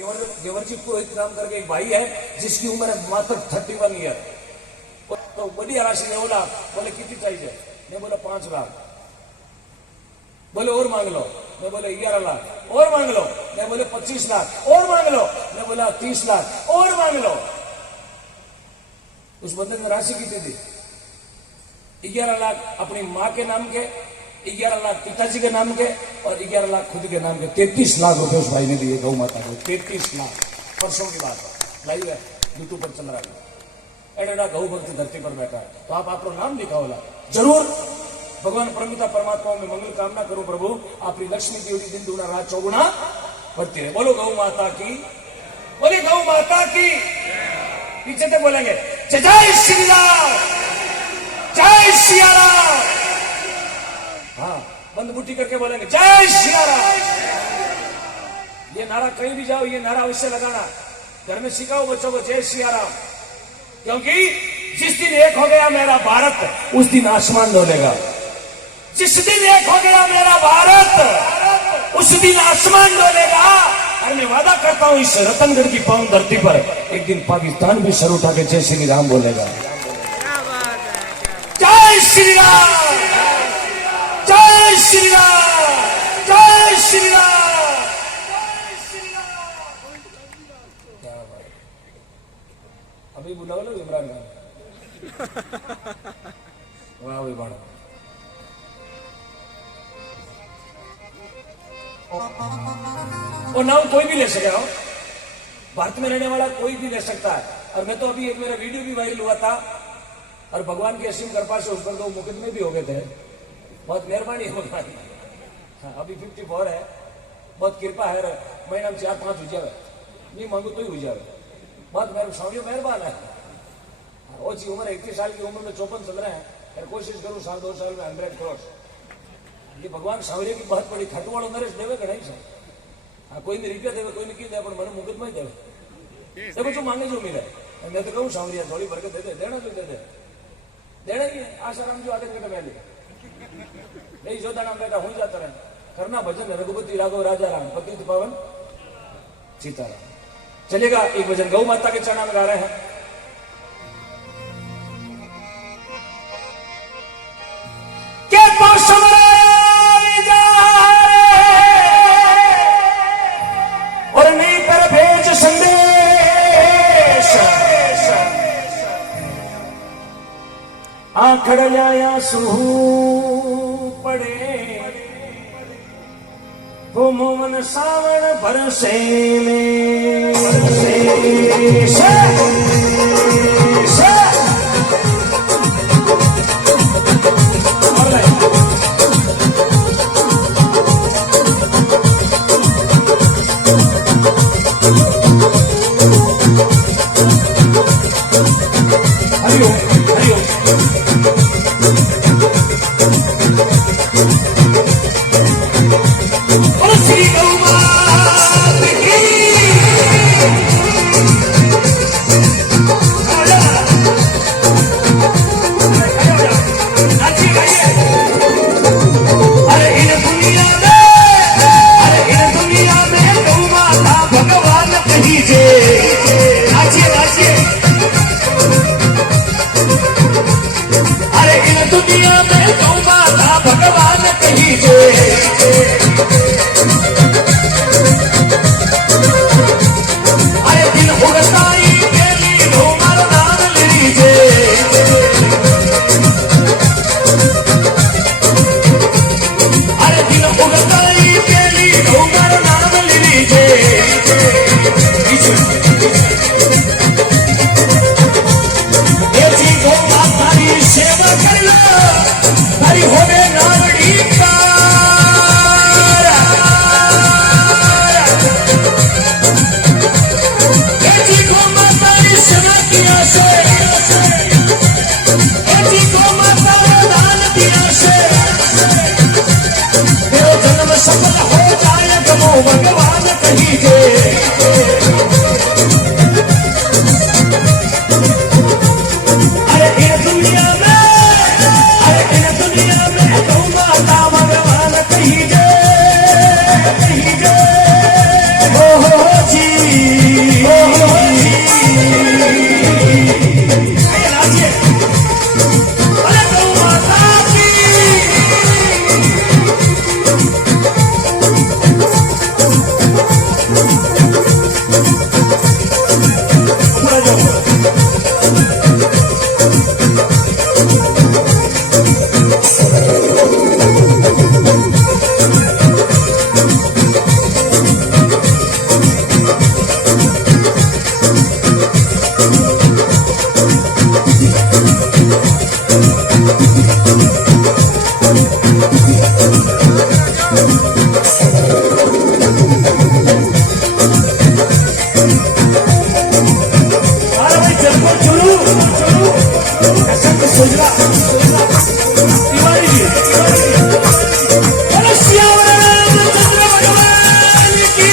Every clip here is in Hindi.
गेवरजी पुरोहित नाम करके एक भाई है जिसकी उम्र है मात्र 31 ईयर। तो बड़ी राशि ने बोला, बोले कितनी चाहिए? मैं बोला 5 लाख। बोले और मांग लो। मैं बोले 11 लाख। और मांग लो। मैं बोले 25 लाख। और मांग लो। मैं बोला 30 लाख। और मांग लो। उस बंदे ने राशि कितनी थी? 11 लाख अपनी मां के नाम के, 11 लाख पिताजी के नाम के और 11 लाख खुद के नाम के। 33 लाख रुपए उस भाई ने दिए गौ माता को। 33 लाख। परसों की बात है, लाइव है, यूट्यूब पर चल रहा है। एडा गौ भक्त धरती पर बैठा है। तो आप अपना नाम लिखा होला जरूर। भगवान परमिता परमात्मा में मंगल कामना करूं प्रभु, आपकी लक्ष्मी की दिन दूना रात चौगुना बढ़ती रहे। बोलो गौ माता की, बोले गौ माता की। पीछे तक बोलेंगे जय श्री राम, जय सिया राम। हाँ, बंद मुट्ठी करके बोलेंगे जय श्री राम। ये नारा कहीं भी जाओ, ये नारा अवश्य लगाना। घर में सिखाओ बच्चों को जय सिया राम, क्योंकि जिस दिन एक हो गया मेरा भारत उस दिन आसमान डोलेगा। जिस दिन एक हो गया मेरा भारत उस दिन आसमान डोलेगा। और मैं वादा करता हूं इस रतनगढ़ की पावन धरती पर एक दिन पाकिस्तान भी सर उठा के जय श्री राम बोलेगा। जय श्री राम, जय श्री राम, जय श्री राम। अभी बुलाओ लो इमरान खान। वाह भाई बाड़ा। और नाम कोई भी ले सकेगा, भारत में रहने वाला कोई भी ले सकता है। और मैं तो अभी एक मेरा वीडियो भी वायरल हुआ था और भगवान की असीम कृपा से उस पर 2 मुकदमे भी हो गए थे। बहुत मेहरबानी है भगवान। हाँ, अभी 54 है, बहुत कृपा है। महीना में 4-5 हो जाए, नहीं मांगू तो ही हो जाए। बहुत मेरे स्वामियों मेहरबान है। वो जी उम्र 31 साल की उम्र में 54 चल रहे हैं। कोशिश करूं 1-2 साल में 100 क्रॉस। ये भगवान सावरिया की बहुत बड़ी खटवाड़ो नरेश देवे कि नहीं सर? हाँ, कोई ने रुपया देवे, कोई ने की दे, मन मुकदमा ही देवे। देखो जो मांगे जो मिले। मैं तो कहूँ सावरिया थोड़ी भर के दे दे, देना जो दे दे, देना ही है। आसाराम जो आधे घंटे पहले नहीं जो दाना बेटा हो जाता रहे। करना भजन रघुपति राघव राजा राम पतित पावन सीताराम। चलेगा एक भजन गौ माता के चरणों में गा रहे हैं। के और नहीं पर भेज संदेश आखड़ लाया सुहू पड़े वो मोमन सावन बरसे में भगवान कही अरे भाई चलो चलो ऐसा तो सोच रहा तिवारी जी बोलो श्याम चंद्र भगवान की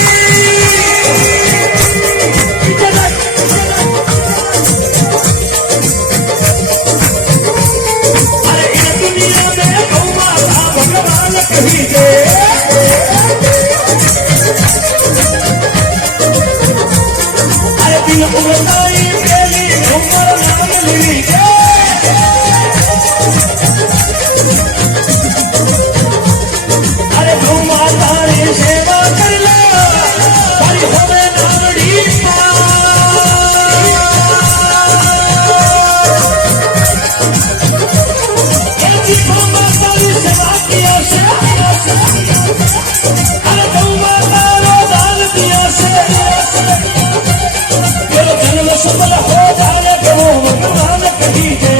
अरे इस दुनिया में गौ माता भगवान कही दे अरे दिन उमराई मेरी उमर नाम लीजिए अरे गौ माता री सेवा कर लो तारी होवे नामड़ी गौ माता री सेवा किया से अरे गौ माता रो दान किया से जन्म सफल हो जाने को भगवान कही दे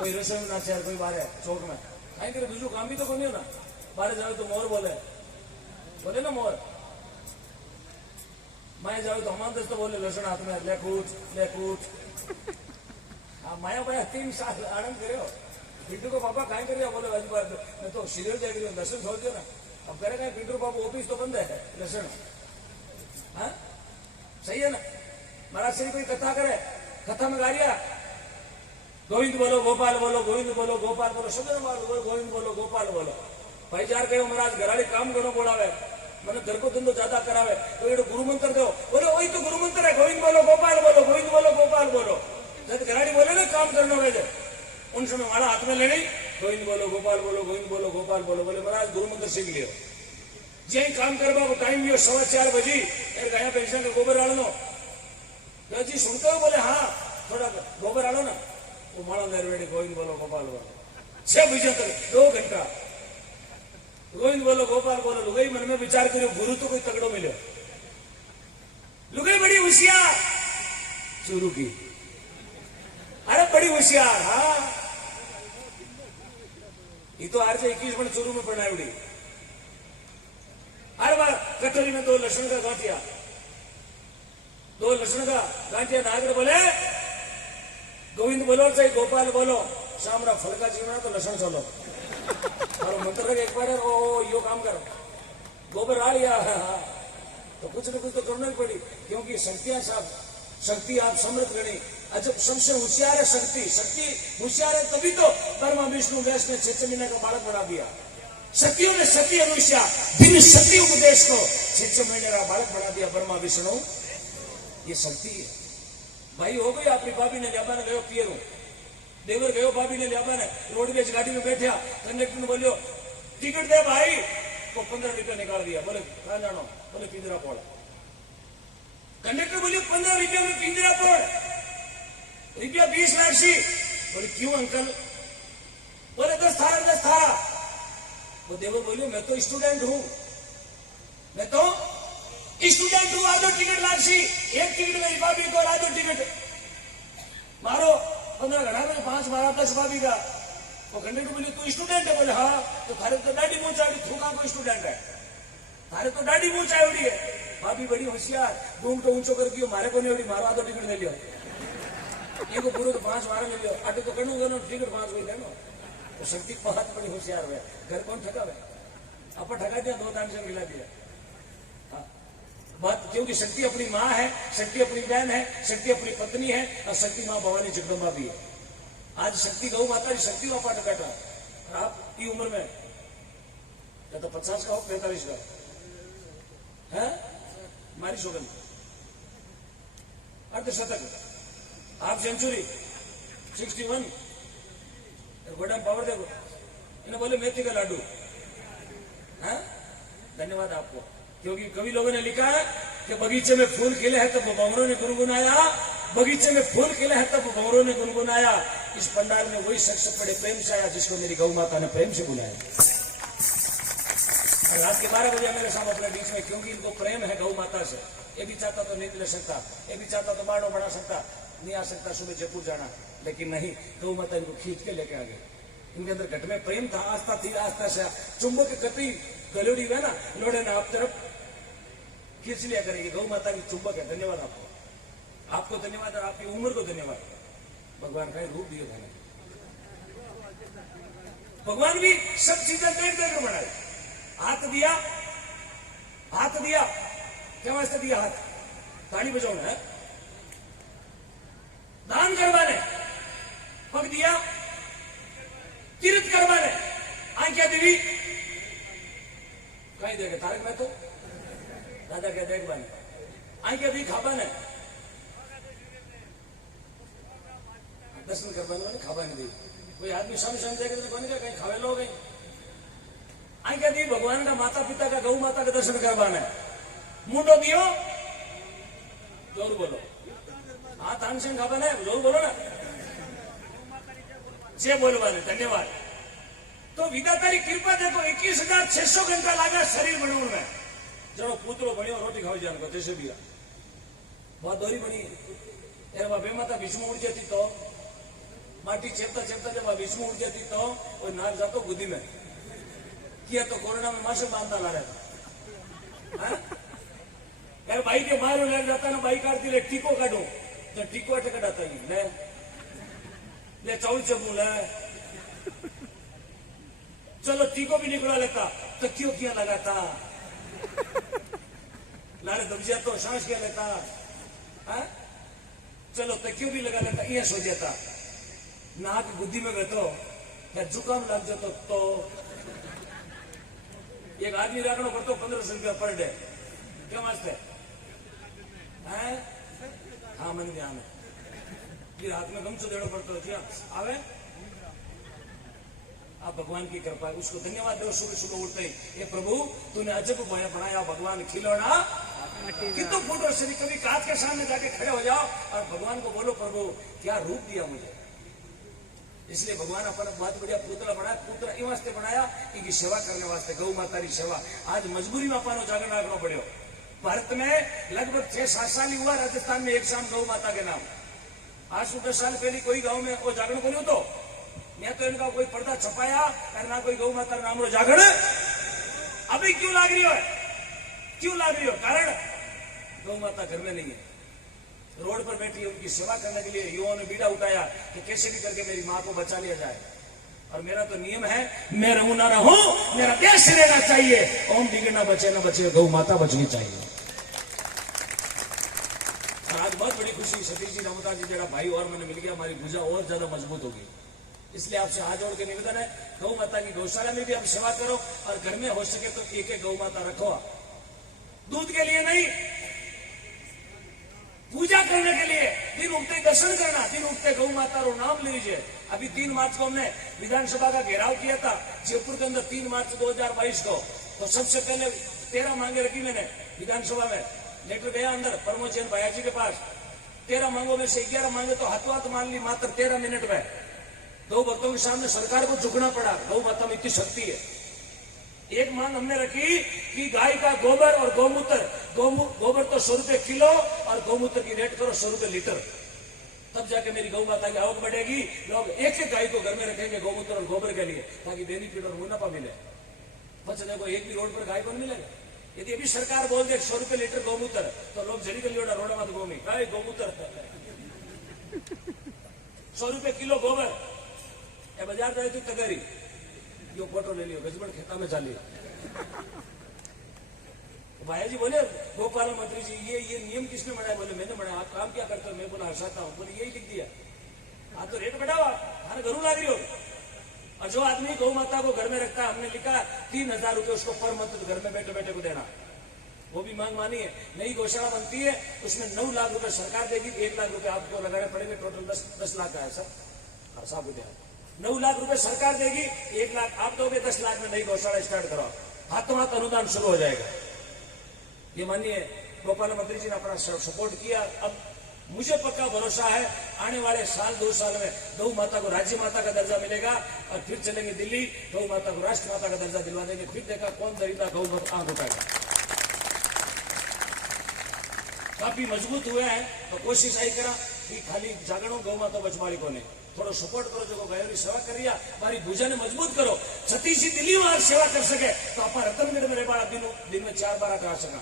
कोई रसोई में नाचे कोई बाहर है चौक में कहीं करे दूसरों काम भी तो कोई हो ना बाहर जाओ तो मोर बोले ना मोर माया जाओ तो हमारे तो बोले लसन हाथ में ले कूच हाँ माया भाई 3 साल आनंद करे हो पिंटू को पापा कहीं कर बोले आज बार मैं तो सीरियल देख रही हूँ लसन छोड़ दियो ना अब करे कहीं पिंटू पापा ऑफिस तो बंद है लसन हाँ सही है ना महाराज श्री कोई कथा करे कथा में गारिया गोविंद बोलो गोपाल बोलो गोविंद बोलो गोपाल बोलो सब गोविंद बोलो गोपाल बोलो भाई जार कहो महाराज घराड़ी काम करो बोलावे मैंने घर को धंधो ज्यादा करावे तो ये गुरु मंत्र दो बोलो वही तो गुरु मंत्र है गोविंद बोलो गोपाल बोलो गोविंद बोलो गोपाल बोलो जब घराड़ी बोले ना काम करना वैसे उन समय हमारा हाथ में लेनी गोविंद बोलो गोपाल बोलो गोविंद बोलो गोपाल बोलो बोले महाराज गुरु मंत्र सीख लियो जे काम करवा वो टाइम लियो 4:15 बजे गाया पेंशन का गोबर डालो जी सुनते हो बोले हाँ थोड़ा गोबर डालो ना वो माड़ो नेरवेड़ी गोविंद बोलो गोपाल बोलो 6 बजे तक 2 घंटा गोविंद बोलो गोपाल बोलो लुगाई मन में विचार करो गुरु तो कोई तगड़ो मिलो लुगाई बड़ी होशियार शुरू की अरे बड़ी होशियार हाँ ये तो आज 21 मिनट शुरू में पढ़ना उड़ी हर बार कटोरी में 2 लहसुन का गांठिया नागर बोले गोविंद बोलो चाहे गोपाल बोलो सामरा फलका जीवना तो लहसुन चलो और मंत्र एक बार ओ यो काम करो गोबर आ लिया तो कुछ न कुछ तो करना ही पड़ी क्योंकि शक्ति आप समृद्ध गणी जब सबसे होशियार है शक्ति होशियार है तभी तो ब्रह्मा विष्णु व्यास ने 6 महीने का बालक बना दिया शक्तियों ने शक्ति अनुष्या दिन शक्ति उपदेश को 6 महीने का बालक बना दिया ब्रह्मा विष्णु ये शक्ति है भाई हो गई अपनी भाभी ने लिया ने गयो पियरू देवर गयो भाभी ने लिया ने रोडवेज गाड़ी में बैठा कंडक्टर ने बोलियो टिकट दे भाई तो 15 रुपया निकाल दिया बोले कहा जानो बोले पिंजरा पोड़ कंडक्टर बोलियो 15 रुपया में पिंजरा पोड़ रुपया 20 लाख सी बोले क्यों अंकल बोले 10 था वो देवर बोलियो मैं तो स्टूडेंट हूं आधो टिकट लागी एक टिकट में भाभी को आधो टिकट मारो 15 घड़ा में 5 12 10 भाभी का वो कंडक्टर बोले तू स्टूडेंट है बोले हाँ तो थारे तो दाढ़ी मूंछ आवड़ी थूका को स्टूडेंट है थारे तो दाढ़ी मूंछ आवड़ी है भाभी बड़ी होशियार बूम तो ऊंचो कर दियो मारे को नहीं आवड़ी मारो आधो टिकट ले लियो ये को पूरा तो 5 12 ले लियो आटे तो कणु गनो टिकट 5 कोई लेनो तो शक्ति बहुत बड़ी होशियार है घर कौन ठगावे अपन ठगा दिया 2 टाइम से मिला दिया बात क्योंकि शक्ति अपनी माँ है शक्ति अपनी बहन है शक्ति अपनी पत्नी है और शक्ति माँ भवानी जगदम्बा भी है आज शक्ति गौ माता की शक्ति वापा बैठा आप की उम्र में या तो 50 का हो 45 का है हमारी शोगन अर्धशतक हाफ सेंचुरी 61 गोडम पावर देखो इन्हें बोले मेथी का लाडू है धन्यवाद आपको क्योंकि कवि लोगों ने लिखा है कि बगीचे में फूल खिले हैं तब भंवरों ने गुनगुनाया बगीचे में फूल खिले हैं तब भंवरों ने गुनगुनाया इस पंडाल में वही शख्स बड़े प्रेम से आया जिसको मेरी गौ माता ने प्रेम से बुलाया रात के 12 बजे मेरे साथ अपने बीच में क्योंकि इनको प्रेम है गौ माता से ये भी चाहता तो नहीं ले सकता, ये भी चाहता तो बाड़ो बना सकता, नहीं आ सकता सुबह जयपुर जाना, लेकिन नहीं, गौ माता इनको खींच के लेके आ गए। इनके अंदर घट में प्रेम था, आस्था थी, आस्था से चुंबक कति गलोड़ी हुआ ना लोड़े ना आप तरफ खींच लिया करेगी। गौ माता की चुंबक है। धन्यवाद आपको, आपको धन्यवाद और आपकी उम्र को धन्यवाद। भगवान का रूप दिया था, भगवान भी सब चीजें देख देख कर बनाए। हाथ दिया, हाथ दिया, क्या वास्ते दिया हाथ? ताली बजाना है, दान करवाने। पग दिया तीर्थ करवाने। आंखें देवी कहीं देगा तारक में तो दादा क्या देख बने आंखें दी खाबाने, दर्शन करवाने वाले खाबाने दी। कोई आदमी शाम शाम देखे तो कौन क्या कहीं खावे लो गई। आंखें दी भगवान का, माता पिता का, गौ माता का दर्शन करवाना। मुंडो दियो, जोर बोलो। हाँ तानसेन खाबाना है, जोर बोलो ना, जे बोलवाने। धन्यवाद। तो विधातारी कृपा देखो, 21,600 घंटा लगा शरीर बनने में। जड़ो पुत्रो बनियो रोटी खावी जान को जैसे भी बहुत दोरी बनी यार। बाबे माता विष्णु उड़ जाती तो माटी चेपता चेपता जब विष्णु उड़ जाती तो वो नाक जातो बुद्धि में किया तो कोरोना में मासे बांधता ला रहा था। यार बाई के बाहर लग जाता ना, बाई काटती ले टीको काटू तो टीको अटक कटाता ही ले चाउल चबू ले, चलो टीको भी निकला लेता तो क्यों किया लगाता, लारे दबजिया तो सांस क्या लेता, चलो तकियो भी लगा लेता, ये सो जाता। नाक बुद्धि में बैठो या जुकाम लग जातो तो एक आदमी राखनो करतो 1500 रुपया पर डे। क्या वास्ते? हाँ मन ध्यान है, फिर हाथ में गमछो देना पड़ता है। आवे आप भगवान की कृपा है, उसको धन्यवाद दो। सुबह सुबह उठते ही ये प्रभु तूने अजब बनाया भगवान, खिलौना कितना फूटो शरीर। कभी कांच के सामने जाके खड़े हो जाओ और भगवान को बोलो प्रभु क्या रूप दिया मुझे। इसलिए भगवान अपना बहुत बढ़िया पुतला बनाया। पुतला इन वास्ते बनाया इनकी सेवा करने वास्ते, गौ माता की सेवा। आज मजबूरी में अपन जागरण रखना पड़ो। भारत में लगभग 6-7 साल हुआ राजस्थान में एक शाम गौ माता के नाम। आज से 10 साल पहले कोई गांव में वो जागरण को तो मैं तो इनका कोई पर्दा छपाया और ना कोई गौ माता नाम रो जागरण। अभी क्यों लाग रही हो, क्यों लाग रही हो? कारण गौ माता घर में नहीं है, रोड पर बैठी है। उनकी सेवा करने के लिए युवाओं ने बीड़ा उठाया कि कैसे भी करके मेरी मां को बचा लिया जाए। और मेरा तो नियम है, मैं रहूं ना रहूं, मेरा देश रहना चाहिए। ओम बिगड़ ना बचे ना बचे, गौ माता बचनी चाहिए। और आज बहुत बड़ी खुशी, सतीश जी नमता जी जरा भाई और मैंने मिल गया, हमारी भुजा और ज्यादा मजबूत होगी। इसलिए आपसे हाथ जोड़ के निवेदन है, गौ माता की गौशाला में भी आप सेवा करो और घर में हो सके तो एक गौ माता रखो। दूध के लिए नहीं, पूजा करने के लिए। दिन उठते दर्शन करना, दिन उठते गौ माता रो नाम ले लीजिए। अभी 3 मार्च को हमने विधानसभा का घेराव किया था जयपुर के अंदर, 3 मार्च 2022 को। तो सबसे पहले 13 मांगे रखी मैंने विधानसभा में। लेटर गया अंदर प्रमोद जैन भैया जी के पास। 13 मांगों में से 11 मांगे तो हाथों हाथ मान ली मात्र 13 मिनट में। 2 भक्तों के सामने सरकार को झुकना पड़ा। गौ माता में इतनी शक्ति है। एक मांग हमने रखी कि गाय का गोबर और गौमूत्र, गोबर तो 100 रुपए किलो और गौमूत्र की रेट करो 100 रुपए लीटर। तब जाके मेरी गौ माता की आवक बढ़ेगी। लोग एक गाय को घर में रखेंगे गौमूत्र और गोबर के लिए, ताकि बेनिफिट और मुनाफा मिले। बचने को एक भी रोड पर गाय को नहीं मिलेगा। यदि अभी सरकार बोल दे 100 रुपए लीटर गौमूत्र, तो लोग जरी गली रोड मत गोमी गाय गौमूत्र 100 रुपए किलो गोबर। बाजार जाए तो तगरी यो फोटो ले लियो, गजबड़ खेता में चाली। भाई जी बोले गोपाल मंत्री जी ये नियम किसने बनाया? बोले मैंने बनाया। आप काम क्या करते हो? मैं बोला हंसाता हूँ। बोले यही लिख दिया। आप तो रेट बढ़ाओ, हमारे घरों लाग रही हो। और जो आदमी गौ माता को घर में रखता है, हमने लिखा 3000 रुपये उसको पर मंथ घर में बैठे बैठे को देना। वो भी मांग मानी है। नई गौशाला बनती है, उसमें 9 लाख रुपए सरकार देगी, 1 लाख रुपए आपको लगाने पड़ेंगे। टोटल 10 लाख का है सर, और साहब बोले 9 लाख रुपए सरकार देगी, 1 लाख आप दोगे। 10 लाख में नई गौशाला स्टार्ट करो, हाथों हाथ अनुदान शुरू हो जाएगा। ये मानिए गोपाल मंत्री जी ने अपना सपोर्ट किया। अब मुझे पक्का भरोसा है आने वाले साल 2 साल में गौ माता को राज्य माता का दर्जा मिलेगा और फिर चलेंगे दिल्ली, गौ माता को राष्ट्र माता का दर्जा दिलवा देंगे। फिर देखा कौन दरिद्र गौ माता आंख उठाएगा। काफी मजबूत हुए हैं तो कोशिश आई करा कि खाली जागणो गौ माता बचवाड़ी को ने थोड़ो सपोर्ट करो जो गायों सेवा करिया मारी भुजा ने मजबूत करो छती सी दिल्ली में आज सेवा कर सके तो आप रतनगढ़ में रेबाड़ा दिन में 4 बार करा सका।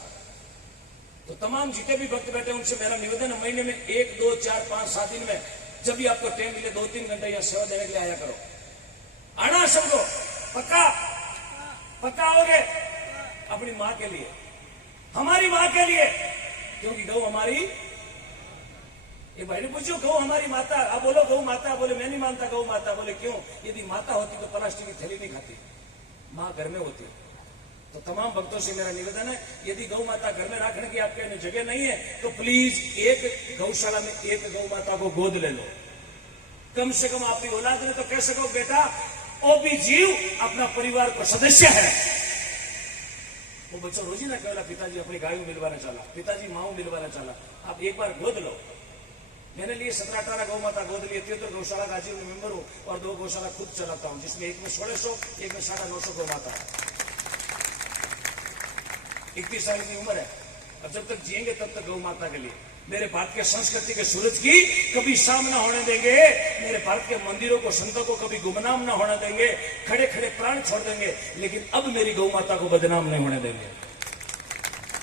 तो तमाम जितने भी भक्त बैठे उनसे मेरा निवेदन है महीने में 1, 2, 4, 5, 7 दिन में जब भी आपको टाइम मिले 2-3 घंटे यहाँ सेवा देने के लिए आया करो। आना सबको पक्का पक्का हो गए अपनी माँ के लिए हमारी माँ के लिए क्योंकि गौ हमारी ये भाई ने पूछो गौ हमारी माता आप बोलो गौ माता बोले मैं नहीं मानता गौ माता बोले क्यों यदि माता होती तो प्लास्टिक की थैली नहीं खाती माँ घर में होती। तो तमाम भक्तों से मेरा निवेदन है यदि गौ माता घर में रखने की आपके जगह नहीं है तो प्लीज एक गौशाला में एक गौ माता को गोद ले लो कम से कम आपकी औलाद ने तो कह सको बेटा वो भी जीव अपना परिवार का सदस्य है। वो बच्चों रोज ही ना कहला पिताजी अपनी गायों मिलवाने चला पिताजी माओ मिलवाने चला आप एक बार गोद लो। मैंने लिए 17-18 गौ माता गोद लिए 73 गौशाला का आजीवन मेंबर हूं और 2 गौशाला खुद चलाता हूं जिसमें एक में 1600 एक में 950 गौ माता है। 31 साल की उम्र है अब जब तक जिएंगे तब तक गौ माता के लिए मेरे भारत के संस्कृति के सूरज की कभी शाम न होने देंगे मेरे भारत के मंदिरों को संतों को कभी गुमनाम न होने देंगे खड़े खड़े प्राण छोड़ देंगे लेकिन अब मेरी गौ माता को बदनाम नहीं होने देंगे।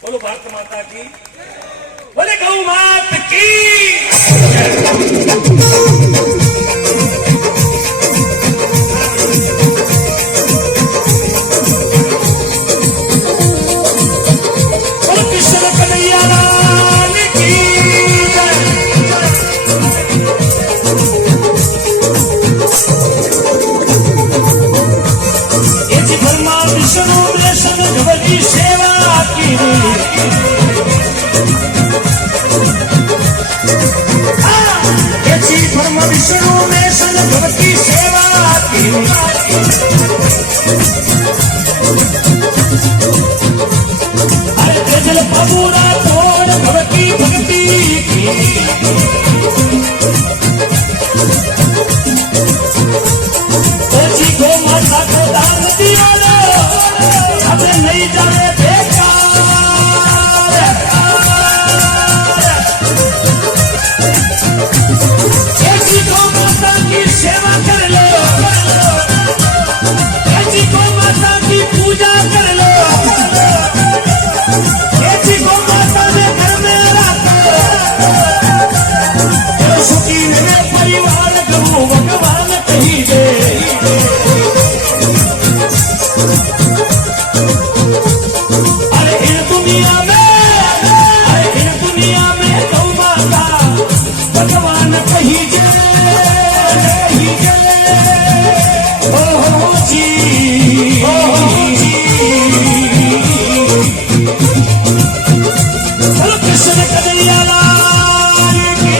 बोलो भारत माता की बोले गौ माता की कृष्ण कन्हैया लाल की ये ब्रह्मा विष्णु महेश भगवती सेवा की ब्रह्मा विष्णु महेश भगवती सेवा की अरे तेजल बबूरा तोड़ भगवती भक्ति की गो माता को दान दिया लो अब नहीं जाए बेकार ऐसी गौ माता की सेवा कर लो ऐसी गौ माता की पूजा कर लो ऐसी गौ माता ने घर में रखो सुखी मेरे परिवार को भगवान कही दे। अरे इन दुनिया में गौ माता भगवान कही दे ओ जी कृष्ण कन्हैया लाल की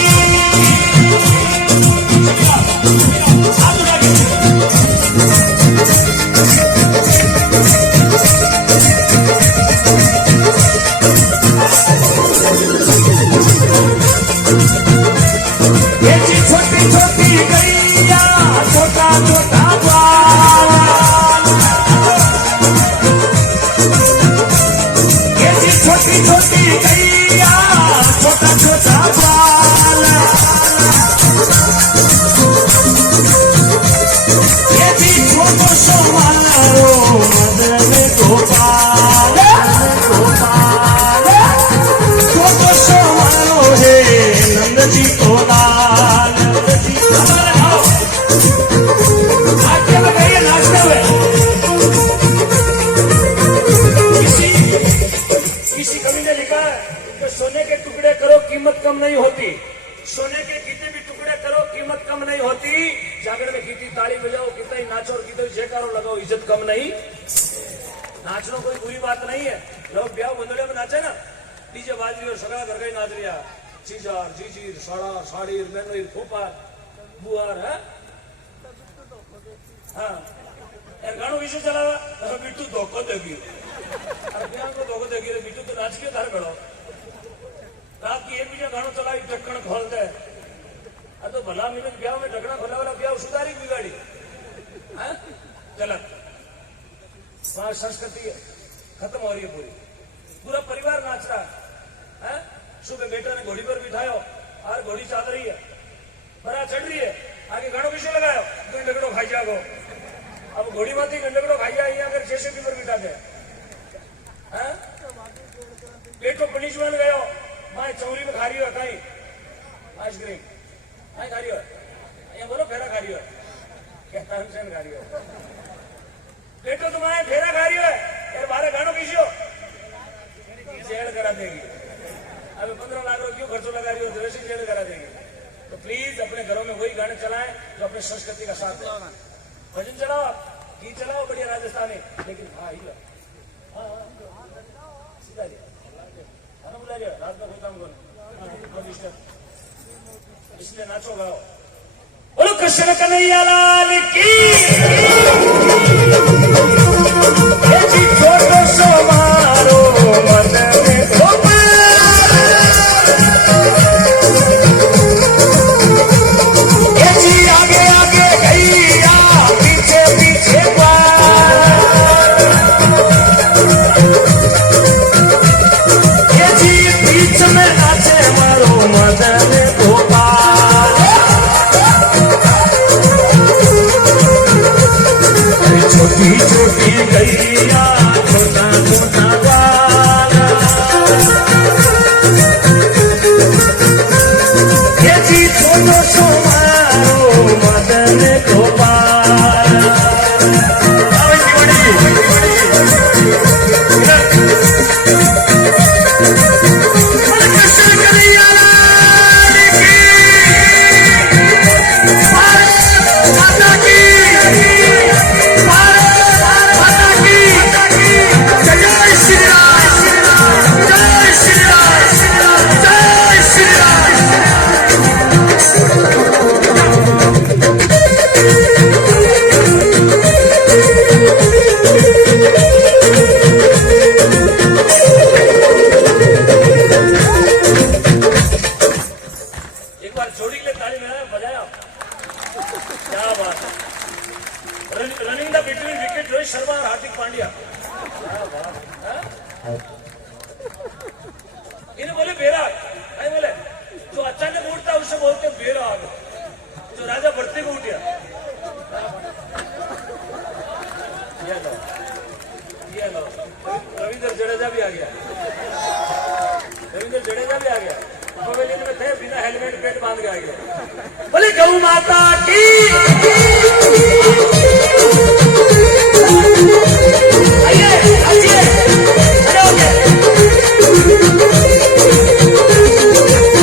छोटी छोटी गैया छोटा छोटा छोटी छोटी गैया छोटा छोटा बाल ये भी छोटो सोमारो मदन गोपाल छोटो सोमारो है नंद जी को लाल आगे लगाइए नाचते हुए। किसी कवि ने लिखा है कि सोने के टुकड़े करो कीमत कम नहीं होती सोने के कितने भी टुकड़े करो कीमत कम नहीं होती जागरण में कितनी ताली बजाओ कितना ही नाचो और कितना ही जयकारो लगाओ इज्जत कम नहीं। नाचना कोई बुरी बात नहीं है लोग ब्याह बंदड़े में नाचे ना डीजे बाज रही और सगड़ा घर का ही नाच रिया चीजार जीजीर साड़ा साड़ी मेनोर खोपा बुआर है हाँ गाणो विषय चलावा बिट्टू धोखो देगी ब्याह को धोखो देगी बिट्टू तो नाच के घर खड़ो रात की एक बीजा गाणो चलाई ढक्कन खोल दे तो भला मिनट ब्याह में ढक्कना खोला वाला ब्याह सुधारी बिगाड़ी गलत वहां संस्कृति खत्म हो रही है पूरा परिवार नाच रहा है सुबह बेटा ने घोड़ी पर बिठायो और घोड़ी चाल रही है, बरा चढ़ रही है, आगे घड़ो किसो लगायो, गंडकड़ो खाई जागो। अब घोड़ी माथी गंडकड़ो खाई जा, यहाँ कर जेसीबी पर बिठा दे। बेटो पनिशमेंट गयो, माए चौरी में खा रही हो कहीं आइसक्रीम, कहीं खा रही हो, यहाँ बोलो फेरा खा रही हो, क्या तानसेन खा रही हो। बेटो तुम्हारे फेरा खा रही हो यार, बारह गानो किसी हो जेल करा देगी। अभी 15 लाख रुपये क्यों खर्चो लगा रही हो, वैसे जेल करा देगी। तो प्लीज अपने घरों में वही गाने चलाएं जो अपने संस्कृति का साथ है। भजन चलाओ, गीत चलाओ बढ़िया राजस्थानी, लेकिन हाँ सीधा खाना बुला लिया, रात में कोई काम करो, इसलिए नाचो गाओ। बोलो कृष्ण कन्हैया लाल की। छोटो सो मारो मन में आगे आगे गैया पीछे पीछे ये जी बीच में नाचे मारो मदन गोपाल। छोटी छोटी गैया छोटा छोटा बाल, ये जी छोटो सो मारो मदन गोपाल। कृष्ण कन्हैया लाल की, माता की, माता की, जय श्री राम, जय श्री राम, जय श्री राम। एक बार जोड़ी के लिए ताली बजाया, क्या बात है। Running the between wicket Rohit Sharma और हार्दिक पांड्या, क्या बात है। इन्हें बोले बेराग, नहीं बोले जो अचानक उठता है उससे बोलते बेराग, जो राजा बढ़ते को उठिया। ये लो रविंद्र जडेजा भी आ गया, रविंद्र जडेजा भी आ गया, पवेलियन में थे, बिना हेलमेट पेट बांध के आ गया। बोले गौ माता की। आइए आइए, खड़े हो गए।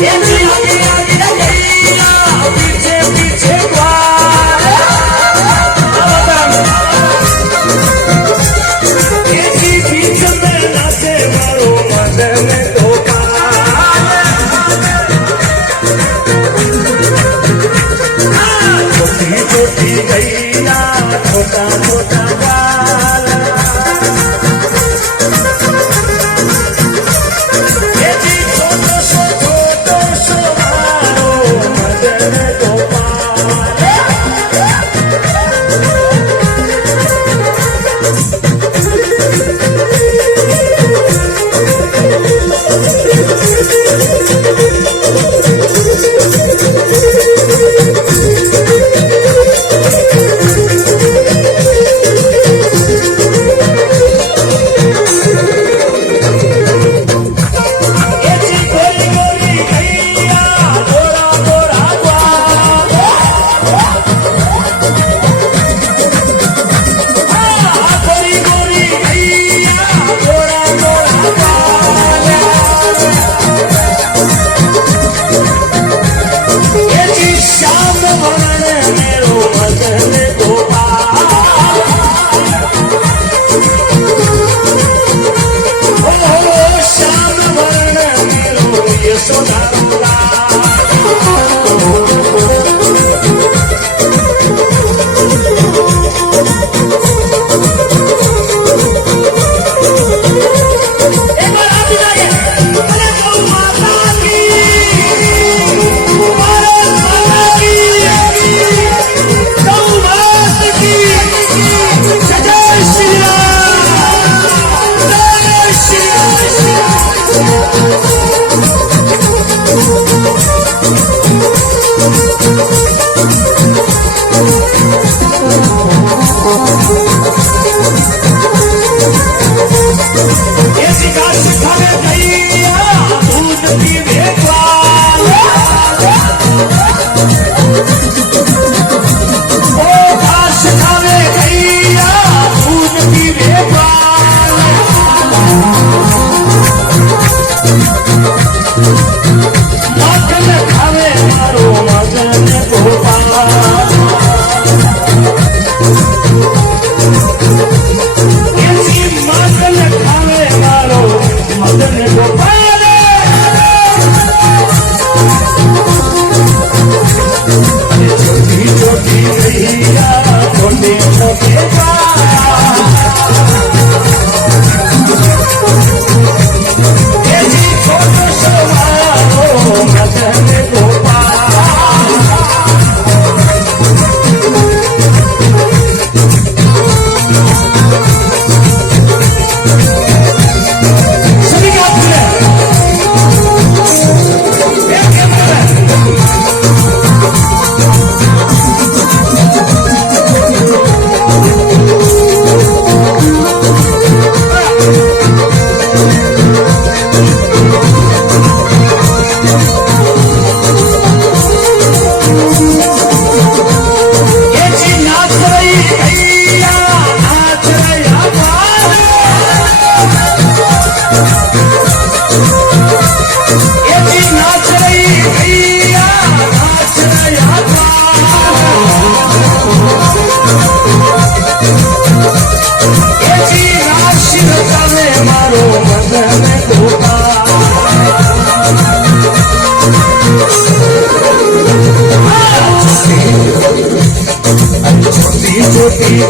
ये जी आगे आगे गैया पीछे पीछे ग्वाल, ये जी बीच में नाचे मारो मदन गोपाल। छोटी छोटी गैया छोटा छोटा बाल, ये जी छोटो सो मारो मदन गोपाल।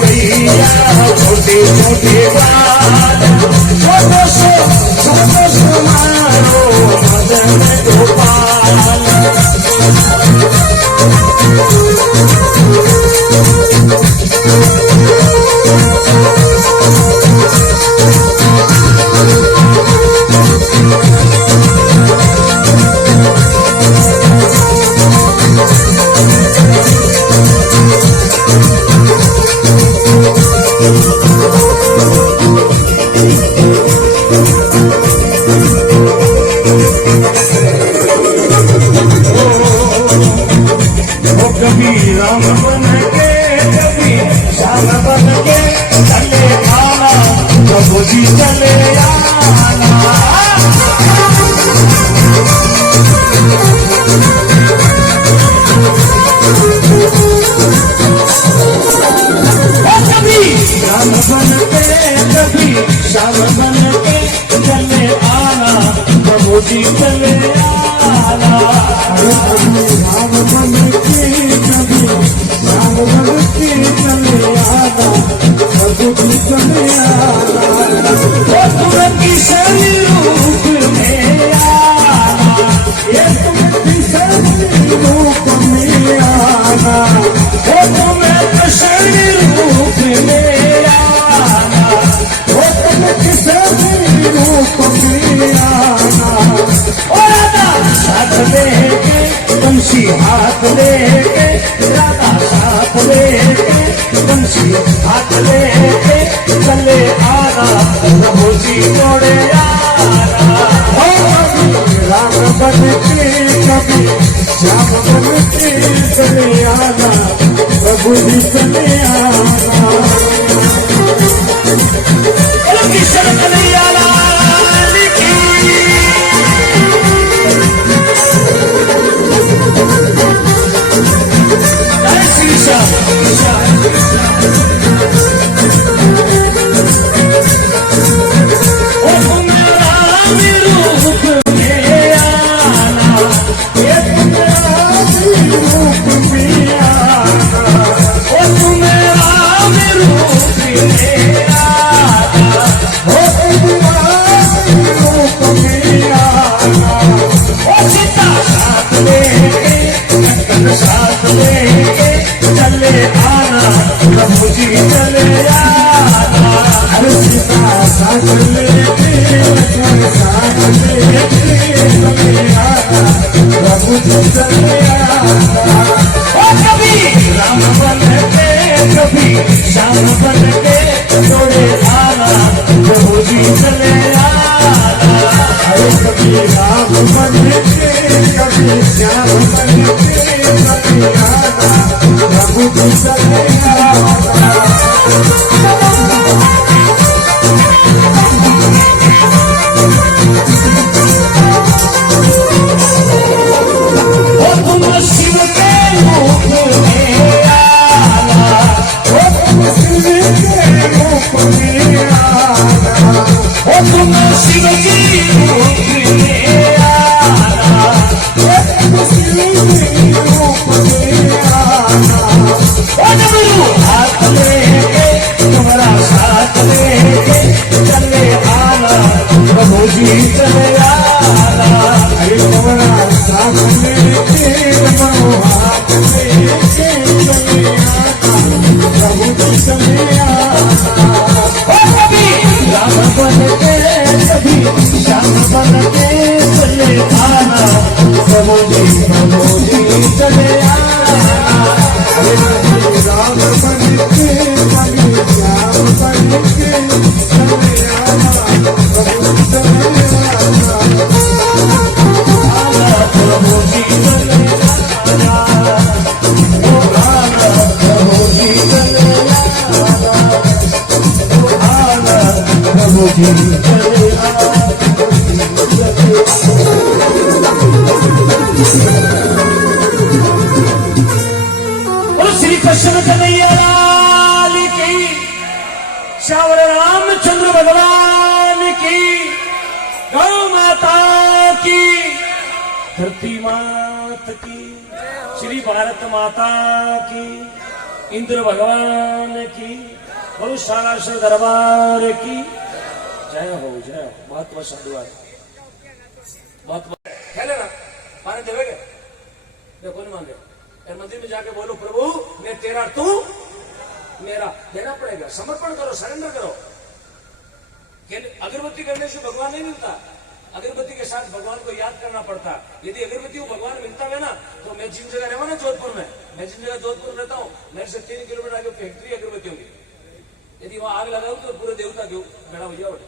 भैया छोटे छोटे बाल छोटो सो मारो मदन गोपाल। कभी राम बन के कभी श्याम बन के चले आना प्रभु जी चले आना। कभी राम बन के कभी श्याम बन के चले आना प्रभु जी चले आना। राम बन के कभी राम बन के चले आना प्रभु जी चले आना। वो तुम किशन रूप में आना ये तुम किशन रूप में आना। वो तुम किशन रूप में आना वो तुम किशन रूप में आना। और साथ लेके बंसी हाथ लेके राधा साथ लेके बंसी हाथ लेके चले आना प्रभु जी जोड़े आना। राम बन के कभी श्याम बन के चले आना प्रभु जी चले आना। कृष्ण कन्हैया लाल की साथ लेके चले आना प्रभु जी चले आना। हर सीता साथ लेके साथ लेके चले आना प्रभु जी चले आना। और कभी राम बन के कभी श्याम बन के जोड़े आना प्रभु जी चले आना। अरे कभी राम बन के कभी श्याम बन के प्रभु जी चले आना। वो तुम शिव के रूप में आना वो तुम शिव के रूप में आना। वो तुम शिव के रूप में आना वो तुम शिव के रूप में आना। हाथ लेके तुम्हारा साथ लेके चले आना प्रभु जी चले आना। अरे तुम्हारा साथ लेके तुम्हारा हाथ लेके चले आना प्रभु जी चले आना। कभी राम बन के कभी श्याम बन के चले आना प्रभु जी चले आना। राम बन के कभी श्याम बन के चले आना प्रभु जी चले आना। प्रभु जी चले आना प्रभु जी चले आना प्रभु जी चले आना। श्री कृष्ण कन्हैया लाल की, श्यावर रामचंद्र भगवान की, गौ माता की, धरती मात की, श्री भारत माता की। इंद्र भगवान की, गौशाला दरबार की जय हो, जय हो। बहुत बहुत साधुवाद, बहुत बहुत खेले ना माने देवेगे, देखो नहीं मांगे। मंदिर में जाके बोलो प्रभु मैं तेरा, तू मेरा, देना पड़ेगा। समर्पण करो, सरेंडर करो। अगरबत्ती करने से भगवान नहीं मिलता, अगरबत्ती के साथ भगवान को याद करना पड़ता। यदि अगरबत्ती को भगवान मिलता है ना, तो मैं जिन जगह रहूँ ना जोधपुर में, मैं जिन जगह जोधपुर रहता हूँ, मेरे से 3 किलोमीटर आगे फैक्ट्री अगरबत्तियों की। यदि वहां आग लगाऊ तो पूरे देवता क्यों बेड़ा भैया उठे।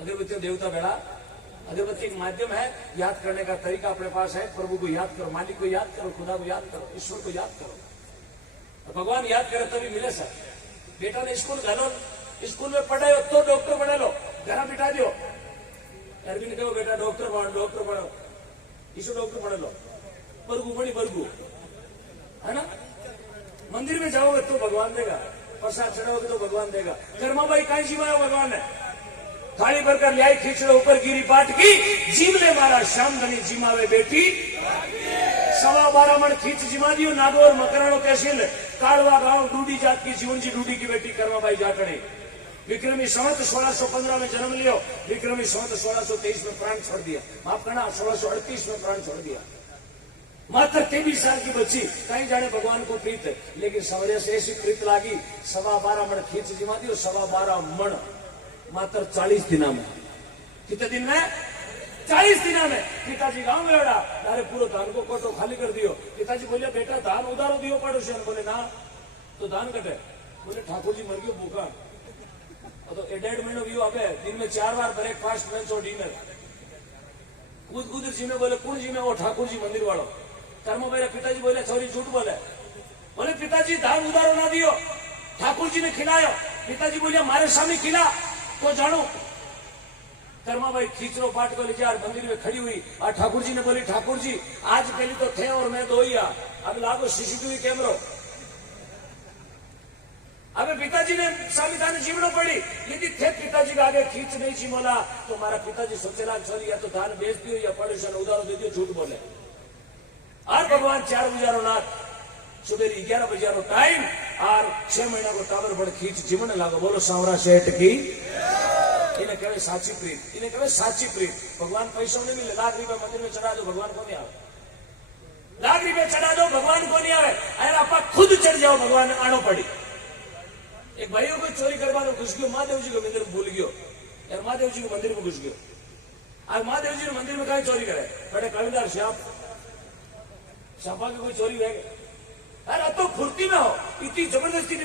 अगरबत्तियों देवता बेड़ा। अगरबत्ती एक माध्यम है, याद करने का तरीका अपने पास है। प्रभु को याद करो, मालिक को याद करो, खुदा को याद करो, ईश्वर को याद करो। भगवान याद करे तभी मिले सर। बेटा ने स्कूल घालो, स्कूल में पढ़े हो तो डॉक्टर बने लो, घर बिठा दो। अरविंद कहो बेटा डॉक्टर पढ़ो, ईश्वर डॉक्टर पढ़े लो, बरगू बड़ी बरगू है ना। मंदिर में जाओगे तो भगवान देगा, प्रसाद चढ़ाओगे तो भगवान देगा। कर्मा भाई कहीं जीवायो भगवान ने, थाली भरकर ल्याई खींचड़ो ऊपर गिरी पाट की, जीव ले मारा श्याम धनी जिमावे बेटी। 12.25 मन खींच जिमा दियो, नागौर मकराणो तहसील काड़वा गांव डूडी जात की जीवन जी डूडी की बेटी कर्माबाई जाटणे। विक्रमी संवत 1615 में जन्म लियो, विक्रमी संवत 1623 में प्राण छोड़ दिया। माफ करना 1638 में प्राण छोड़ दिया। मात्र 23 साल की बच्ची, कहीं जाने भगवान को प्रीत है, लेकिन सवरे से ऐसी प्रीत लागी 12.25 मन खींच जिमा दियो। 12.25 मन मात्र 40 दिना में। कितने दिन में? 40 दिना में। पिताजी गांव में लड़ा, अरे पूरा धान को कोटो खाली कर दियो। पिताजी बोले बेटा धान उधारो दियो पड़ोसी। बोले ना तो धान कटे। बोले ठाकुर जी मर गयो भूखा, तो 1.5 महीनो भी अब दिन में 4 बार ब्रेकफास्ट लंच और डिनर। उधर जी में बोले कौन जी में? वो ठाकुर जी मंदिर वालों। कर्म मेरे पिताजी बोले छोरी झूठ बोले। बोले पिताजी धान उधारो ना दियो, ठाकुर जी ने खिलायो। पिताजी बोले मारे सामने खिला तो जानो। कर्मा भाई खींचरो पाट को लेकर मंदिर में खड़ी हुई और ठाकुर जी ने बोली ठाकुर जी आज पहले तो थे और मैं तो ही अब लागो सीसीटीवी कैमरो। अबे पिताजी ने सामिधान जीवनो पड़ी, यदि थे पिताजी का आगे खींच नहीं चिमोला तो हमारा पिताजी सोचेला छोरी या तो धान बेच दियो या पड़ोसन उधारो दे दियो, झूठ बोले। और भगवान 4 बजारो नाथ, सुबह 11 बजारो टाइम और 6 महीना को टावर बड़ खींच जीवन लागो। बोलो सांवरा सेठ की। इन्हें कहे साची प्रीत, इन्हें कहे साची प्रीत। भगवान पैसों नहीं मिले, लाख रुपया मंदिर में चढ़ा दो भगवान को नहीं आवे, लाख रुपया चढ़ा दो भगवान को नहीं आवे। अरे आप खुद चढ़ जाओ भगवान आनो पड़ी। एक भाइयों को चोरी करवा घुस गयो, महादेव जी को मंदिर में भूल गयो यार, महादेव जी को मंदिर में घुस गयो। आज महादेव जी ने मंदिर में कहीं चोरी करे, बड़े कविदार श्यापा की कोई चोरी है। अरे अब तो फुर्ती में हो, इतनी जबरदस्ती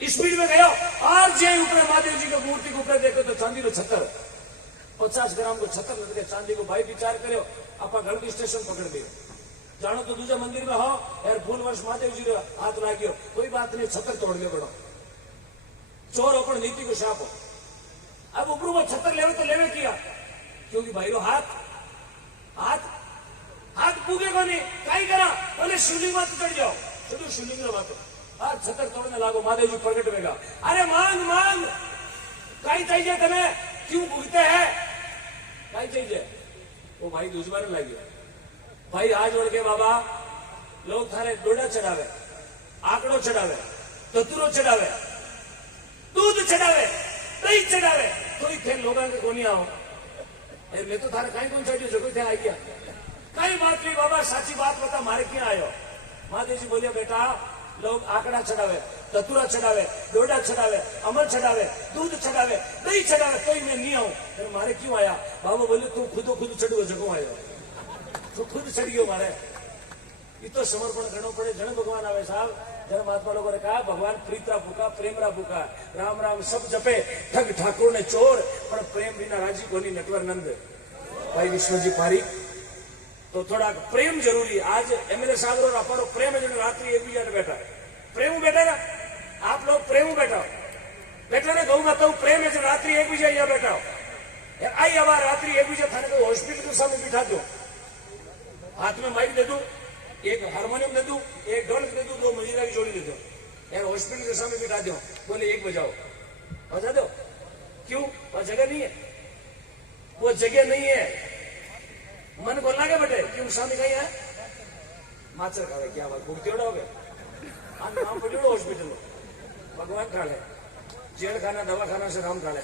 स्पीड में गयो और जे ऊपर महादेव जी की मूर्ति के ऊपर देखो तो चांदी को 50 ग्राम को 76 लग गए चांदी को। भाई विचार करो आप घर को स्टेशन पकड़ दियो, जानो तो दूसरे मंदिर में हो यार फूल वर्ष महादेव जी हाथ लागियो, कोई बात नहीं 76 तोड़ लियो बड़ो। चोर अपन नीति को शाप हो। अब ऊपर वो 76 लेवे तो लेवे किया, क्योंकि भाई रो हाथ हाथ हाथ पूगे को नहीं कहीं करा। बोले शिवलिंग मत चढ़ जाओ, चलो शिवलिंग रो बात हाथ 76 तोड़ने लागो, महादेव जी प्रकट होगा। अरे मांग मांग कहीं चाहिए तुम्हें, क्यों भूलते हैं कहीं चाहिए। वो भाई दूसरा लगे, भाई आज ओढ़ के बाबा लोग थारे डोडा चढ़ावे, आंकड़ो चढ़ावे, धतूरो चढ़ावे, दूध चढ़ावे, दही चढ़ावे, कोई थे लोगों के कोनी आओ। मैं तो थारे कहीं कौन चाहिए जो कोई थे आई गया, कहीं बात नहीं बाबा साची बात बता मारे क्या आयो। महादेव जी बोलिए बेटा लोग आंकड़ा चढ़ावे, धतूरा चढ़ावे, डोडा चढ़ावे, अमर चढ़ावे, दूध चढ़ावे, दही चढ़ावे, कोई मैं नहीं आऊं। फिर मारे क्यों आया? बाबा बोले तू खुद चढ़ो जगो आयो, तो खुद चढ़ गयो मारे। ये तो समर्पण करना पड़े। जन भगवान आवे साहब, जन महात्मा लोगों ने कहा भगवान प्रीतरा भूखा प्रेमरा भूखा, राम राम सब जपे ठग ठाकुर ने चोर, पर प्रेम बिना राजी कोनी नटवर नंद। भाई विश्वजी पारी तो थोड़ा प्रेम जरूरी। आज एमएलए साहब और अपारो प्रेम है, जो रात्रि एक बीजा बैठा प्रेम बैठा ना, आप लोग प्रेम बैठा बैठा ना गौ माता प्रेम है, जो रात्रि एक बीजा यहाँ बैठा आई आवा रात्रि एक बीजा थाने को हॉस्पिटल के सामने बिठा दो, हाथ में माइक दे दू, एक हारमोनियम दे दू, एक ढोलक दे दू, 2 मंजीरा की जोड़ी दे दो, यार हॉस्पिटल के सामने बिठा दो, बोले 1 बजाओ, बजा दो। क्यों? वो जगह नहीं है, वो जगह नहीं है। मन को लागे बेटे क्यों सामने कहीं है माचर खावे क्या बात भूख तेड़ा हो गए આ નામ પડ્યું હોસ્પિટલ ભગવાન કાઢે जेल खाना दवाखाना से राम काढ़े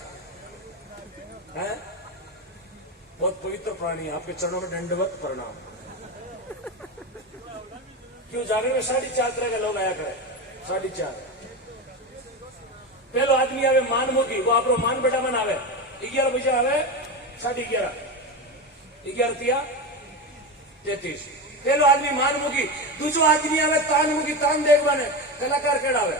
हैं। बहुत पवित्र प्राणी है, आपके चरणों में दंडवत प्रणाम। क्यों जाने में 4:30 तरह के लोग आया करे 4:30 पेलो आदमी आवे मानमुखी वो आपरो मान बेटा मन आवे 11 बजे आवे 11:30 11 तिया 33 पेलो आदमी मानमुखी दूसरो आदमी आवे तानमुखी तान देख बने कलाकार केड़ा आवे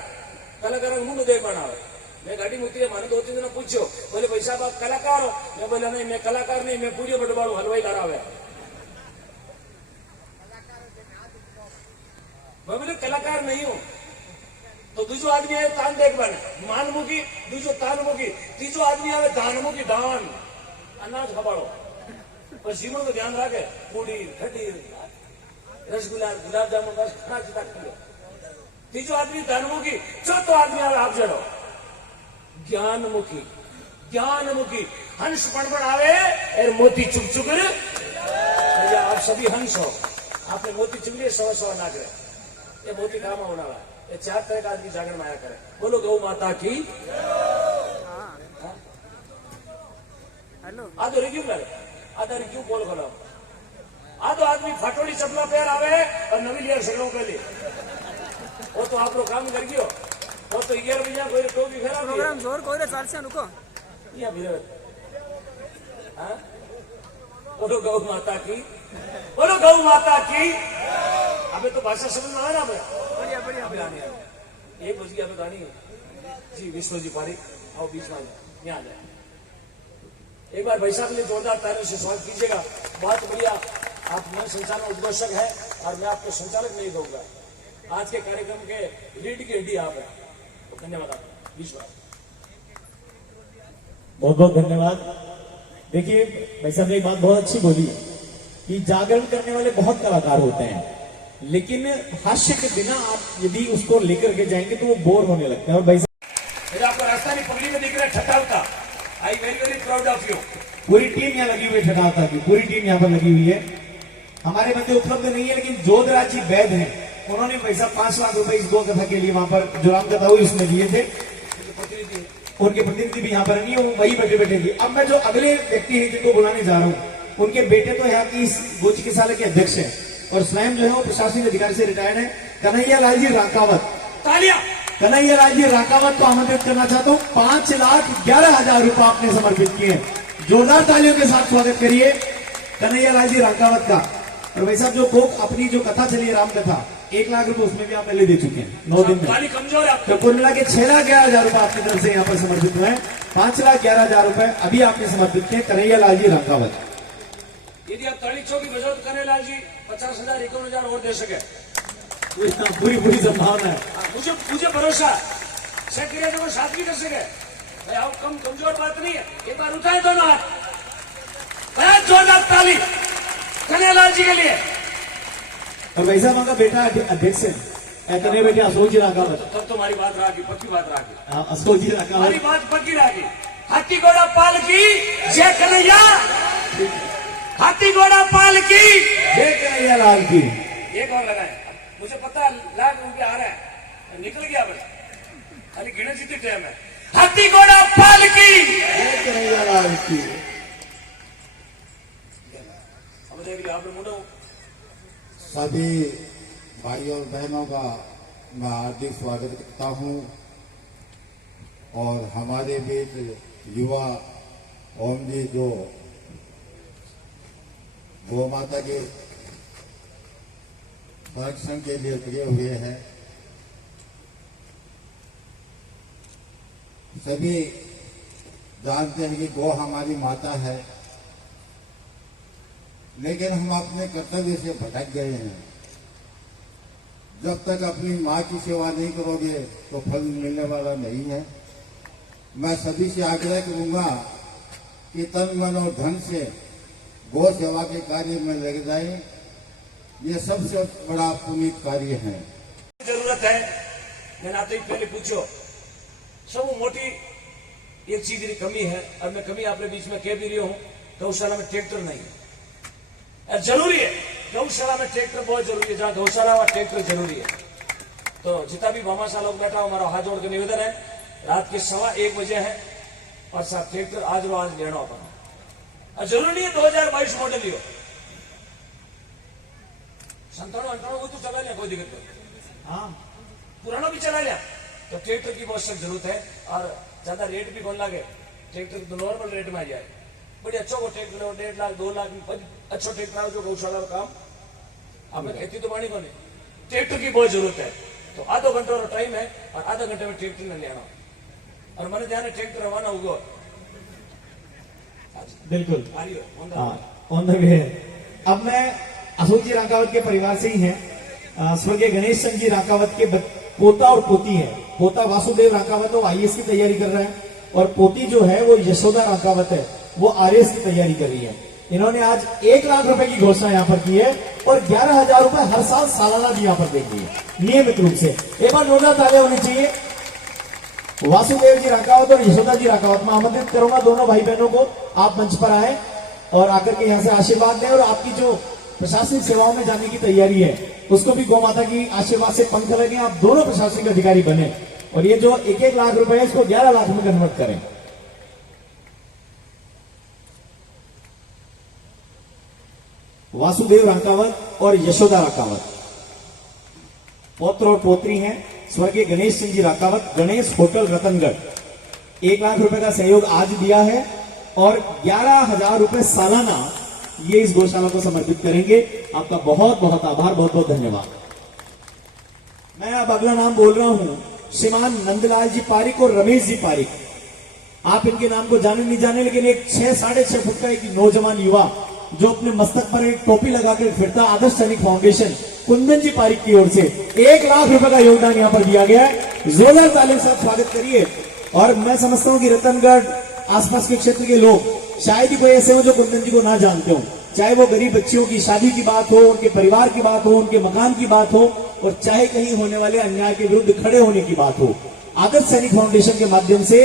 कलाकार मुंडो देख बना आवे। मैं गाड़ी मुक्ति है मैंने 2-3 दिन पूछो बोले भाई साहब आप कलाकार हो मैं बोला नहीं मैं कलाकार नहीं मैं पूरी बटवाड़ू हलवाई लारा हुआ मैं बोले कलाकार नहीं हूं। तो दूसरो आदमी आए तान देख बने मानमुखी दूसरो तानमुखी तीसरो आदमी आवे दानमुखी दान अनाज खबाड़ो पर सीमो को ध्यान रखे पूड़ी खटीर रसगुल्ला गुलाब जामुन बस खाना चिता किलो। तीसरो आदमी दानमुखी चौथो आदमी आवे आप जड़ो ज्ञानमुखी ज्ञानमुखी हंस पणपण आवे और मोती चुप चुक आप सभी हंस हो आपने मोती चुग लिए 100 ना करे ये मोती काम होना है। ये 4 तरह का आदमी जागरण में आया करे। बोलो गौ माता की हेलो आ तो रेग्युलर आधा क्यों बोल करो आ तो आदमी फाटोड़ी चपला पैर आवे और नवी लियर सगड़ों के लिए वो तो आप लोग काम कर गयो वो तो 11 बजे कोई टोपी फेरा प्रोग्राम जोर कोई चालसे नुको या भीड़ हां बोलो गौ माता की बोलो गौ माता की। अबे तो भाषा समझ में आ रहा है बढ़िया बढ़िया गाने 1 बजे की हमें गानी है जी विश्व जी पारी आओ बीच में यहां आ जाए एक बार भाई साहब ने जोरदार तालियों से स्वागत कीजिएगा। बहुत बढ़िया आप मन संचालन उद्घोषक है और मैं आपको संचालक नहीं दूंगा। आज के कार्यक्रम के लीड के डी आप है तो धन्यवाद आपका विश्वास बहुत बहुत धन्यवाद। देखिए भाई साहब ने एक बात बहुत अच्छी बोली कि जागरण करने वाले बहुत कलाकार होते हैं लेकिन हास्य के बिना आप यदि उसको लेकर के जाएंगे तो वो बोर होने लगते हैं। और भाई साहब आपको रास्ता नहीं पगड़ी में दिख रहा है ठटावता I very proud of you. पूरी टीम यहाँ लगी हुई है ठठावता की पूरी टीम यहाँ पर लगी हुई है। हमारे बंदे उपलब्ध नहीं है लेकिन जोधराज जी वैद हैं उन्होंने पैसा 5 लाख रुपए इस गौ कथा के लिए वहां पर जो राम कथा हुई इसमें दिए थे। उनके प्रतिनिधि भी यहाँ पर नहीं है वो वही बैठे बैठे थे। अब मैं जो अगले व्यक्ति है जिनको बुलाने जा रहा हूँ उनके बेटे तो यहाँ की इस गो चिकित्सालय के अध्यक्ष है और स्वयं जो है वो प्रशासनिक अधिकारी से रिटायर्ड है कन्हैया लाल जी राकावत। तालियां कन्हैया लाल जी राकावत को आमंत्रित करना चाहता हूँ। 5,11,000 रुपए आपने समर्पित किए। जोरदार तालियों के साथ स्वागत करिए कन्हैया लाल जी राकावत का। और भाई साहब जो कोक अपनी जो कथा चली है राम कथा 1 लाख रुपए उसमें भी आप पहले दे चुके हैं 9 दिन में। कमजोर है तो कुल मिला के 6,11,000 रुपए आपकी तरफ से यहाँ पर समर्पित हुए हैं। 5,11,000 रुपए अभी आपने समर्पित किए कन्हैया लाल जी राकावत। यदि आप ताली चौकी बजाओ तो कन्हैया लाल जी 50,000 51,000 और दे सके पूरी पूरी संभावना है। मुझे भरोसा है तो साथ भी कर सके भाई आप कमजोर बात नहीं है। एक बार उठाए दोनों हाथ बहुत जोरदार ताली कन्हैया लाल जी के लिए। और वैसा उनका बेटा अध्यक्ष है कन्हैया बेटे अशोक जी राकावत। तब तो हमारी बात रहा पक्की बात रहा अशोक जी राकावत हमारी बात पक्की रहा हाथी घोड़ा पाल की जय कन्हैया हाथी घोड़ा पाल की जय कन्हैया लाल की। एक और लगाए मुझे पता लाख रुपया आ रहा है निकल गया बस खाली गिने जीती टाइम है। हाथी घोड़ा पाल की जय कन्हैया लाल की। अब देख लिया आपने मुंडो सभी भाई और बहनों का मैं हार्दिक स्वागत करता हूं और हमारे बीच युवा ओम जी जो गौ माता के संरक्षण के लिए लगे हुए हैं सभी जानते हैं कि गौ हमारी माता है लेकिन हम अपने कर्तव्य से भटक गए हैं। जब तक अपनी माँ की सेवा नहीं करोगे तो फल मिलने वाला नहीं है। मैं सभी से आग्रह करूंगा कि तन मन और धन से गौ सेवा के कार्य में लग जाएं। ये सबसे बड़ा पुनीत कार्य है। जरूरत है मैंने आपसे पहले पूछो सब मोटी एक चीज की कमी है और मैं कमी आपके बीच में कह भी रही हूँ गौशाला में ट्रैक्टर नहीं है जरूरी है। गौशाला में ट्रैक्टर बहुत जरूरी है जहाँ गौशाला वहाँ ट्रैक्टर जरूरी है। तो जितना भी भामाशाह लोग बैठा हो, हमारा हाथ जोड़ के निवेदन है, रात के 1:15 बजे है और साहब ट्रैक्टर आज रो आज लेना अपन, और जरूरी नहीं है 2022 मॉडल ही हो, 97-98 वो तो चला लिया, कोई दिक्कत नहीं, हाँ पुराना भी चला लिया। तो ट्रैक्टर की बहुत सख्त जरूरत है, और ज्यादा रेट भी कौन लागे, ट्रैक्टर तो नॉर्मल रेट में आ जाए, बड़ी अच्छा वो ट्रैक्टर 1.5 लाख 2 लाख में अच्छा ट्रैक्टर आओ जो गौशाला का काम आपने खेती तो मानी को नहीं, ट्रैक्टर की बहुत जरूरत है। तो आधो घंटा का टाइम है और आधा घंटे में ट्रैक्टर ने ले आना, और मैंने ध्यान है ट्रैक्टर रवाना हुआ बिल्कुल आ रही है ऑन द वे है। अब मैं अशोक जी रांकावत के परिवार से ही हैं, स्वर्गीय गणेश चंद जी रांकावत के पोता और पोती है। पोता वासुदेव रांकावत वो IAS की तैयारी कर रहा है, और पोती जो है वो यशोदा रांकावत है, वो RAS की तैयारी कर रही है। इन्होंने आज 1 लाख रुपए की घोषणा यहाँ पर की है, और 11,000 रुपए हर साल सालाना भी यहाँ पर देंगे नियमित रूप से। एक बार जोरदार तालियां होनी चाहिए। वासुदेव जी रांकावत और यशोदा जी रांकावत, मैं आमंत्रित करूंगा दोनों भाई बहनों को, आप मंच पर आए और आकर के यहाँ से आशीर्वाद दें, और आपकी जो प्रशासनिक सेवाओं में जाने की तैयारी है उसको भी गौ माता की आशीर्वाद से पंख लगे, आप दोनों प्रशासनिक अधिकारी बने, और ये जो 1-1 लाख रुपए है इसको 11 लाख में कन्वर्ट करें। वासुदेव रांकावत और यशोदा रांकावत पौत्र और पोत्री हैं, स्वर्गीय गणेश सिंह जी रांकावत, गणेश होटल रतनगढ़। 1 लाख रुपए का सहयोग आज दिया है, और 11,000 रुपए सालाना ये इस गौशाला को समर्पित करेंगे। आपका बहुत बहुत आभार, बहुत बहुत धन्यवाद। मैं अब अगला नाम बोल रहा हूं, श्रीमान नंदलाल जी पारिक और रमेश जी पारिक। आप इनके नाम को जाने नहीं जाने, लेकिन एक 6-6.5 फुट का एक नौजवान युवा जो अपने मस्तक पर एक टोपी लगाकर फिरता, आदर्श सैनिक फाउंडेशन कुंदन जी पारिक की ओर से 1 लाख रुपए का योगदान यहां पर दिया गया है। जोरदार ताली से स्वागत करिए। और मैं समझता हूं कि रतनगढ़ आसपास के क्षेत्र के लोग शायद ही कोई ऐसे हो जो कुंदन जी को ना जानते हो, चाहे वो गरीब बच्चियों की शादी की बात हो, उनके परिवार की बात हो, उनके मकान की बात हो, और चाहे कहीं होने वाले अन्याय के विरुद्ध खड़े होने की बात हो। आदर्श सैनिक फाउंडेशन के माध्यम से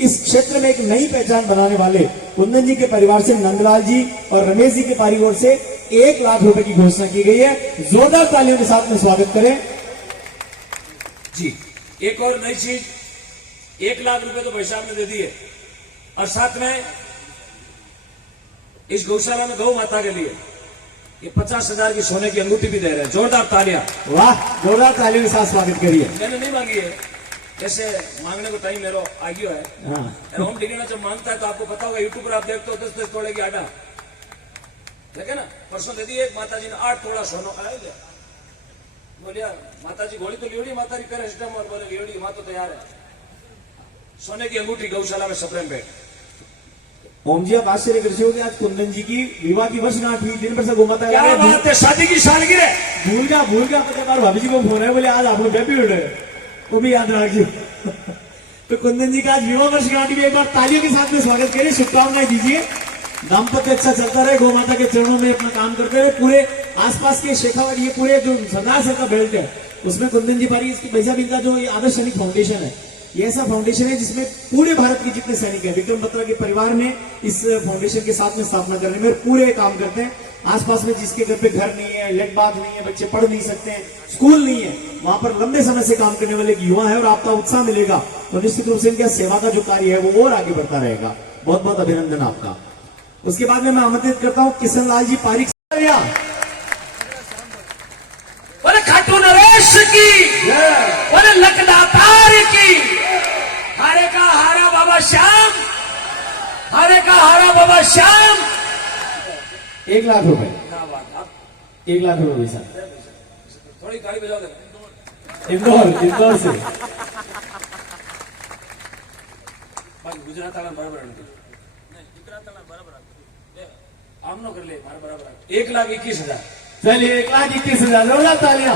इस क्षेत्र में एक नई पहचान बनाने वाले कुंदन जी के परिवार से नंदलाल जी और रमेश जी के परिवार से 1 लाख रुपए की घोषणा की गई है। जोरदार तालियों के साथ में स्वागत करें जी। एक और नई चीज, 1 लाख रुपए तो भाई साहब ने दे दिए, और साथ में इस गौशाला में गौ माता के लिए ये 50,000 की सोने की अंगूठी भी दे रहे हैं। जोरदार तालियां। वाह, जोरदार तालियों के साथ स्वागत करिए। मैंने नहीं मांगी है, जैसे मांगने को टाइम मेरा आ गया है। हाँ। होम डिलीवरी जब मांगता है तो आपको पता होगा, यूट्यूब पर आप देखते हो 10-10 तोड़े की आटा, ठीक है ना। परसों दे दी एक माता जी ने 8 तोड़ा सोनो का ले, बोलिया माता जी घोड़ी तो लियोड़ी माता जी करे सिस्टम, और बोले लियोड़ी माँ तो तैयार है। सोने की अंगूठी गौशाला में सप्रेम पे। ओम जी, आप आश्चर्य कर हो कि आज कुंदन जी की विवाह की वर्षगांठ हुई, दिन भर से घुमाता क्या बात है, शादी की सालगिरह। भूल गया पत्रकार भाभी जी को फोन है, बोले आज आप लोग बेबी उड़ रहे, वो भी याद रखिए। तो कुंदन जी का आज विवाह वर्षगांठ भी एक बार तालियों के साथ में स्वागत करिए, शुभकामनाएं दीजिए। दाम्पत्य अच्छा चलता रहे, गौ माता के चरणों में अपना काम करते रहे। पूरे आसपास के शेखावाड़, ये पूरे जो सरदार सर का बेल्ट है उसमें कुंदन जी पारी, इसकी भैया इनका जो ये आदर्श सैनिक फाउंडेशन है, ये ऐसा फाउंडेशन है जिसमें पूरे भारत के जितने सैनिक हैं, विक्रम बत्रा के परिवार ने इस फाउंडेशन के साथ में स्थापना करने में पूरे काम करते हैं। आसपास में जिसके घर पे घर नहीं है, लेट बाथ नहीं है, बच्चे पढ़ नहीं सकते हैं, स्कूल नहीं है, वहां पर लंबे समय से काम करने वाले एक युवा है, और आपका उत्साह मिलेगा तो निश्चित रूप से इनका सेवा का जो कार्य है वो और आगे बढ़ता रहेगा। बहुत बहुत अभिनंदन आपका। उसके बाद में मैं आमंत्रित करता हूं किशन लाल जी पारिक। बोले खाटू नरेश की, बोले लखदातार की, हारे का हारा बाबा श्याम, हारे का हारा बाबा श्याम। 1 लाख रुपए, क्या बात, आप 1 लाख रुपए पैसा थोड़ी ताली बजा देना। इंदौर से गुजरात वाला बराबर आमनो कर ले, बराबर 1,21,000। चलिए 1,21,000, जोरदार तालियां।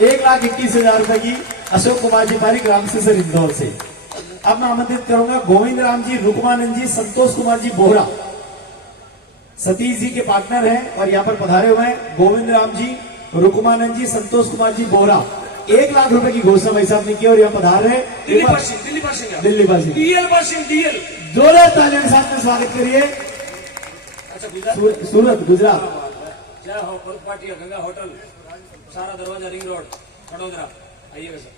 1,21,000 रुपए की अशोक कुमार जी पारिक, रामसेसर इंदौर से। अब मैं आमंत्रित करूंगा गोविंद राम जी, रुकमानंद जी, संतोष कुमार जी बोहरा, सतीश जी के पार्टनर हैं और यहाँ पर पधारे हुए हैं। गोविंद राम जी, रुकमानंद जी, संतोष कुमार जी बोहरा, 1 लाख रुपए की घोषणा भाई साहब ने की, और यहाँ पधार रहे Delhi passing Delhi passing DL। जोरदार तालियों के साथ में स्वागत करिए। अच्छा, सूरत गुजरात। जय हो, पुरुष पार्टी, गंगा होटल, सारा दरवाजा, रिंग रोड, वडोदरा। आइएगा सर।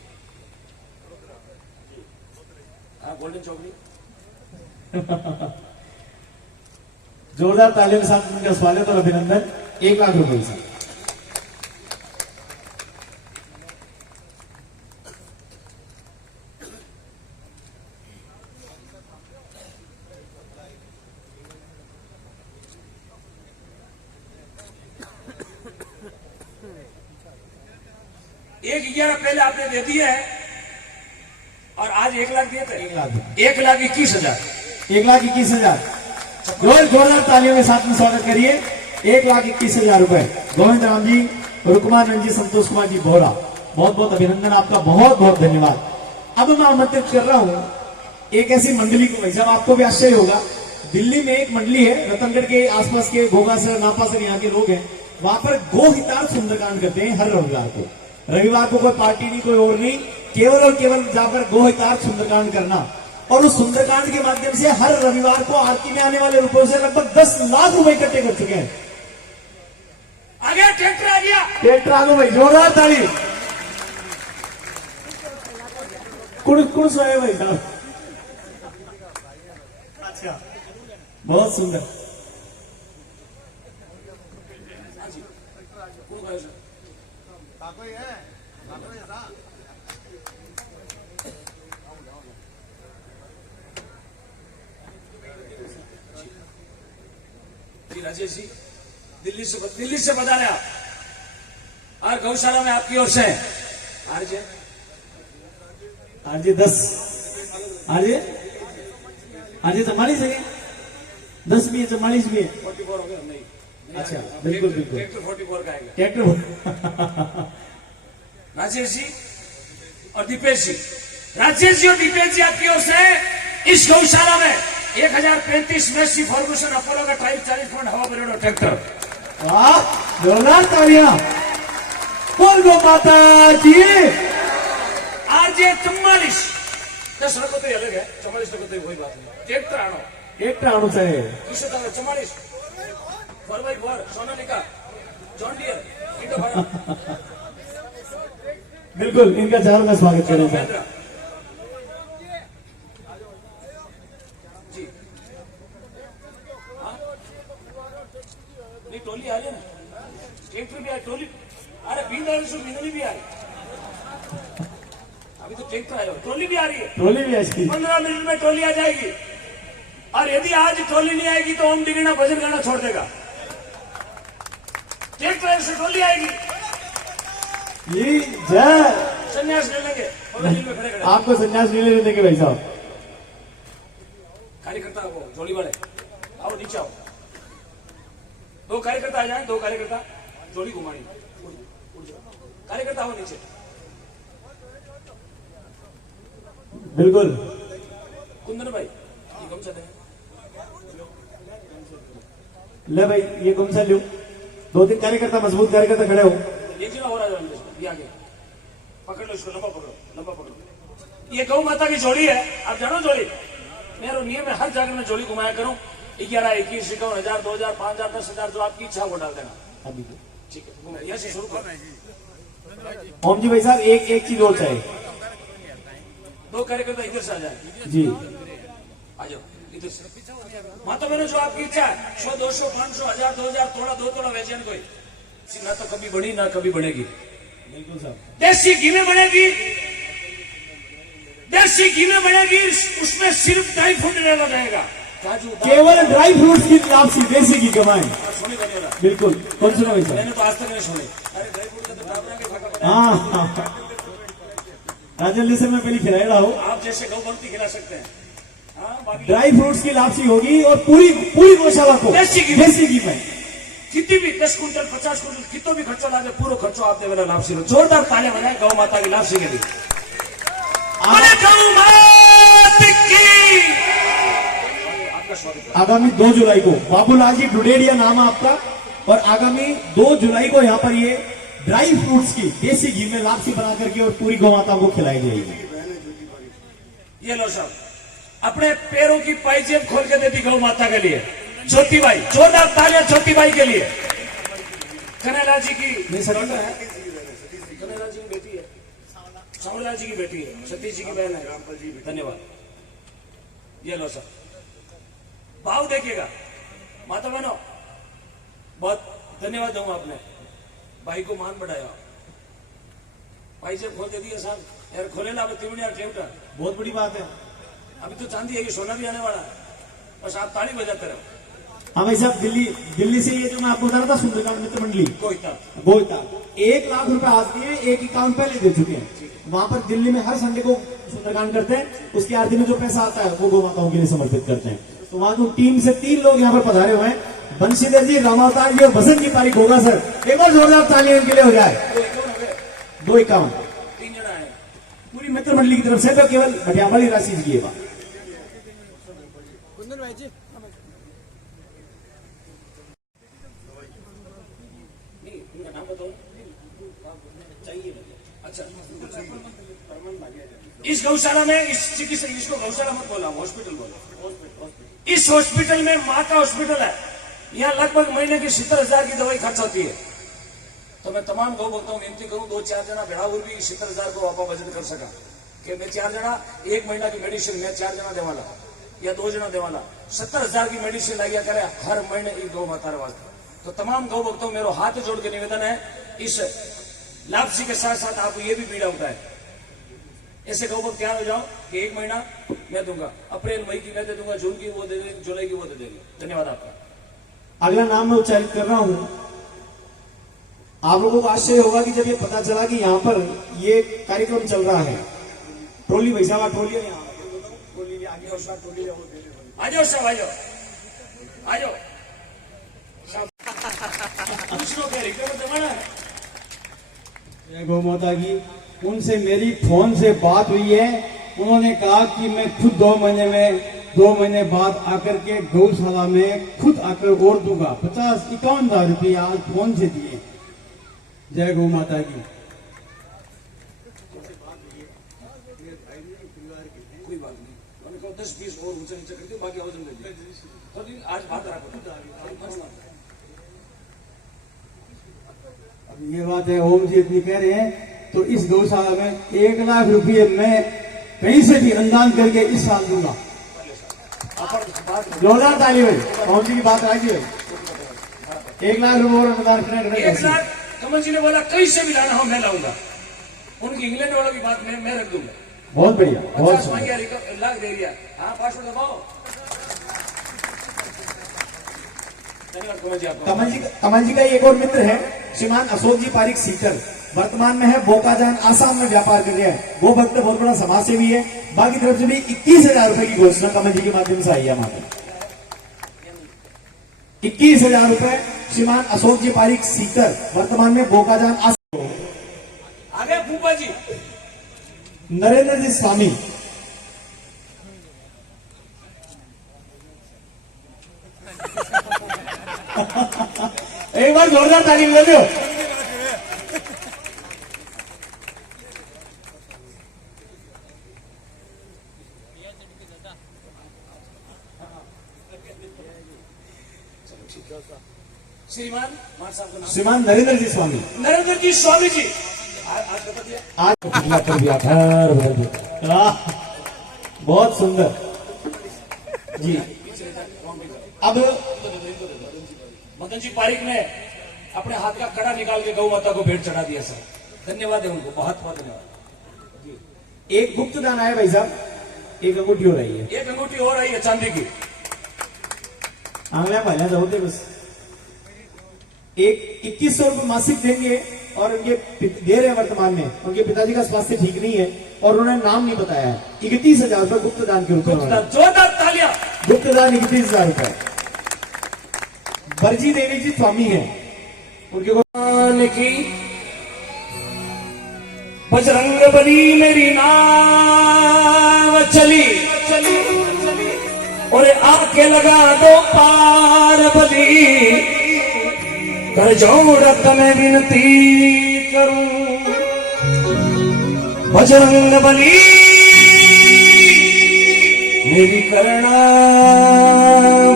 हाँ, गोल्डन चौकड़ी। जोरदार तालियों के साथ उनका स्वागत और अभिनंदन। 1 लाख रुपए से एक 11 पहले आपने दे दिए है और आज 1 लाख दिए थे। 1,21,000 1,21,000। जोरदार तालियों के साथ में स्वागत करिए। 1,21,000 रुपए गोविंद राम जी, रुकमानंद जी, संतोष कुमार जी बोरा, बहुत बहुत अभिनंदन आपका, बहुत बहुत धन्यवाद। अब मैं आमंत्रित कर रहा हूं एक ऐसी मंडली को, भाई साहब आपको भी आश्चर्य होगा, दिल्ली में एक मंडली है, रतनगढ़ के आसपास के घोगासर नापासर यहाँ के लोग हैं, वहां पर गो हितार्थ सुंदरकांड करते हैं हर रविवार को। रविवार को कोई पार्टी नहीं, कोई और नहीं, केवल और केवल जाकर गो हितार्थ सुंदरकांड करना। और उस सुंदरकांड के माध्यम से हर रविवार को आरती में आने वाले रुपयों से लगभग 10 लाख रुपए इकट्ठे कर चुके हैं। आ गया ट्रैक्टर, आ गया ट्रैक्टर आ गया भाई, जोरदार ताली। कुड़ सोए भाई साहब, अच्छा बहुत सुंदर। जी राजेश जी, दिल्ली से बता रहे आप, और गौशाला में आपकी ओर से आरजे 10 आरजे 44 है, 10 भी है, 44 भी है। 44 हो गया नहीं। अच्छा बिल्कुल बिल्कुल, ट्रैक्टर 44 का आएगा। ट्रैक्टर राजेश जी और दीपेश जी, राजेश जी और दीपेश जी आपकी ओर से इस गौशाला में 1035 मेसी फर्गूसन अपोलो का 40 फुट हवा बरेडो ट्रैक्टर। वाह, जोरदार तालियां। बोल गो माता की। आरजे 44, 10 रखो तो अलग है, 44 रखो तो कोई बात नहीं। ट्रैक्टर आनो, ट्रैक्टर आणु છે 44 4x4 Sonalika John Deere Indo Bharat. बिल्कुल, इनका चार में स्वागत करें सर। जी हाँ, नहीं टोली आ रही है ना, ट्रैक्टर भी आ, टोली, अरे बिंदु भी आ रही, अभी तो ट्रैक्टर आया, ट्रॉली भी आ रही है। ट्रॉली भी ऐसी 15 मिनट में ट्रॉली आ जाएगी, और यदि आज ट्रॉली नहीं आएगी तो ओम डिगना भजन गाना छोड़ देगा। ट्रैक्टर से ट्रॉली आएगी, जी जय। संन्यास ले लेंगे और जेल में खड़े खड़े। आपको संन्यास नहीं लेने देंगे भाई साहब। कार्यकर्ता वो जोड़ी वाले आओ, नीचे आओ, 2 कार्यकर्ता आ जाए, 2 कार्यकर्ता जोड़ी घुमानी, कार्यकर्ता आओ नीचे। बिल्कुल, कुंदन भाई ये गमछा दे, ले भाई ये गुमसा लो। 2-3 कार्यकर्ता, मजबूत कार्यकर्ता खड़े हो। एक जना हो रहा है, ये आगे पकड़ लो, इसको लंबा पकड़ो, लंबा पकड़ो। ये गौ माता की जोड़ी है, आप जानो जोड़ी, मेरा नियम है हर जगह में जोड़ी घुमाया करूं। 11, 21, 51,000, 2,000, 5,000, 10,000 जो आपकी इच्छा वो डाल देना। अभी ठीक है, घुमाए, यहाँ से शुरू करो। ओम जी भाई साहब, एक चीज और चाहिए। 2 कार्यकर्ता इधर से आ जाए जी आ जाओ, इधर से। माता बहनों जो आपकी इच्छा है, 100, 200, 500, 1000, 2000 थोड़ा 2 तोड़ा वैसे कोई ना तो कभी बढ़ी ना कभी बढ़ेगी। बिल्कुल साहब, देसी घी में बनेगी, देसी घी में बनेगी, उसमें सिर्फ ड्राई फ्रूट डाला जाएगा, काजू केवल ड्राई फ्रूट्स की लापसी, देसी की कमाई। सोनी बनेगा। बिल्कुल, कौन सुना भाई साहब? मैंने तो आज तक नहीं सुनी। अरे ड्राई फ्रूट का तो डाबरा के फाका पड़ा। हाँ, राजन से मैं पहले खिलाया रहा हूँ। आप जैसे गौ भक्ति खिला सकते हैं। हाँ, बाकी ड्राई फ्रूट्स की लापसी होगी और पूरी गौशाला को देसी घी में कितनी भी 10 कुंटल 50 कुंटल कितो भी खर्चो लागे, पूरा खर्चो आपने वाला लापसी। जोरदार तालियां बजाएं गौ माता की लापसी के लिए। गौ माता की आपका स्वागत। आगामी 2 जुलाई को बाबूलाल जी डुडेरिया नाम है आपका, और आगामी 2 जुलाई को यहाँ पर ये ड्राई फ्रूट्स की देसी घी में लापसी बना करके और पूरी गौ माता को खिलाई जाएगी। ये लो साहब, अपने पैरों की पायजेब खोल के देती गौ माता के लिए ज्योति भाई, जोरदार तालियां ज्योति भाई के लिए। कन्हैया जी की कन्हैया जी की बेटी है, सावरलाल जी की बेटी है, सतीश जी की बहन है। धन्यवाद। ये लो सर, भाव देखिएगा। माता बहनों, बहुत धन्यवाद दूंगा आपने, भाई को मान बढ़ाया। भाई से खोल दे दिया साहब, यार खोले ना, अब तिवड़िया टेवटा बहुत बड़ी बात है। अभी तो चांदी है, ये सोना भी आने वाला है, बस आप ताली बजाते रहो। हाँ भाई साहब, दिल्ली से ये जो मैं आपको बता रहा था सुंदरकांड मित्र मंडली कोई था वो था 1 लाख रुपए आज दिए, एक अकाउंट पहले दे चुके हैं। वहां पर दिल्ली में हर संडे को सुंदरकांड करते हैं, उसकी आरती में जो पैसा आता है वो गौ माताओं के लिए समर्पित करते हैं। तो वहां की टीम से 3 लोग यहाँ पर पधारे हुए हैं, बंशीधर जी, रामावतार जी और बसंत जी पारिक होगा। सर एक और जोरदार तालियां इनके लिए हो जाए। 2 अकाउंट 3 जना है। पूरी मित्र मंडली की तरफ से, तो केवल भटियावाली राशि की बात। नहीं, उनका नाम बताओ। चाहिए अच्छा। इस गौशाला में इस चिकित्सा, इसको गौशाला मत बोला, हॉस्पिटल बोलो। इस हॉस्पिटल में माँ का हॉस्पिटल है। यहाँ लगभग महीने की 70,000 की दवाई खर्च होती है। तो मैं तमाम गौ भक्तों विनती करूं, 2-4 जना भेड़ा हुए भी 70,000 को आपा बचत कर सका कि मैं 4 जना 1 महीना की मेडिसिन मैं 4 जना देवाला या 2 जना देवाला 70,000 की मेडिसिन लागिया करे हर महीने एक गौ माता वास्ते। तो तमाम गौ भक्तों मेरा हाथ जोड़ के निवेदन है, इस लापसी के साथ साथ आपको ये भी पीड़ा उठाए। ऐसे गौ भक्त तैयार हो जाओ कि 1 महीना मैं दूंगा, अप्रैल मई की मैं दे दूंगा, जून की वो दे देंगे, जुलाई की वो दे देंगे। धन्यवाद आपका। अगला नाम मैं उच्चारित कर रहा हूं। आप लोगों को आश्चर्य होगा कि जब ये पता चला कि यहाँ पर ये कार्यक्रम चल रहा है, ट्रॉली भाई साहब, ट्रॉली है यहाँ, ट्रॉली आगे और साथ ट्रॉली आ जाओ सब, आ जाओ आ जाओ सब। कुछ लोग जमाना है। जय गौ माता की। उनसे मेरी फोन से बात हुई है, उन्होंने कहा कि मैं खुद 2 महीने बाद आकर के गौशाला में खुद आकर और दूंगा। 50-51 हजार रुपये आज फोन से दिए। जय गौ माता की। कोई बात नहीं, मैंने कहा 10-20 और ऊंचा नीचे करके बाकी आवाज दे दी। आज बात रखो। अब ये बात है, ओम जी इतनी कह रहे हैं, तो इस गौशाला में 1 लाख रुपये मैं कहीं से भी अनुदान करके इस साल दूंगा। जोरदार ताली भाई, ओम जी की बात आएगी भाई। 1 लाख रुपए और अनुदान करें। 1 लाख कमल जी ने बोला कहीं से भी लाना हो मैं लाऊंगा। उनकी इंग्लैंड वालों की बात मैं रख दूंगा। बहुत बढ़िया, बहुत 50 मांगिया, लाख दे दिया। हाँ, पासवर्ड दबाओ। धन्यवाद कमल जी आपका। कमल जी का एक और मित्र है श्रीमान अशोक जी पारिक सीकर, वर्तमान में है बोकाजान आसाम में व्यापार कर रहे हैं। वो भक्त बहुत बड़ा समाज सेवी है। बाकी तरफ से भी 21,000 रुपए की घोषणा कमल जी के माध्यम से आई है। हमारे 21,000 रुपए श्रीमान अशोक जी पारिक सीकर, वर्तमान में बोकाजान आसाम। आगे फूफा जी नरेंद्र जी स्वामी, एक बार जोरदार ताली बजा दो। श्रीमान मान साहब का नाम श्रीमान नरेंद्र जी स्वामी, नरेंद्र जी स्वामी जी। आज बता दिया। आज कर दिया, खैर भर दिया। बहुत सुंदर जी। अब मदन जी पारिक ने अपने हाथ का कड़ा निकाल के गौ माता को भेंट चढ़ा दिया सर। धन्यवाद है उनको, बहुत बहुत धन्यवाद। एक गुप्त दान आया भाई साहब, एक अंगूठी हो रही है, एक अंगूठी हो रही है चांदी की। आंगलियां भालियां जाओगे बस। एक 2100 रुपये मासिक देंगे और उनके दे रहे हैं वर्तमान में। उनके पिताजी का स्वास्थ्य ठीक नहीं है और उन्होंने नाम नहीं बताया है। 31,000 रुपये गुप्त दान के रूप में। जोरदार तालियां। गुप्त दान 31,000 रुपये। बरजी देवी जी स्वामी है, उनके भगवान की बजरंग बली मेरी नाव चली और आके लगा दो पार बली। कर जोड़त में विनती करूं बजरंग बली मेरी करुणा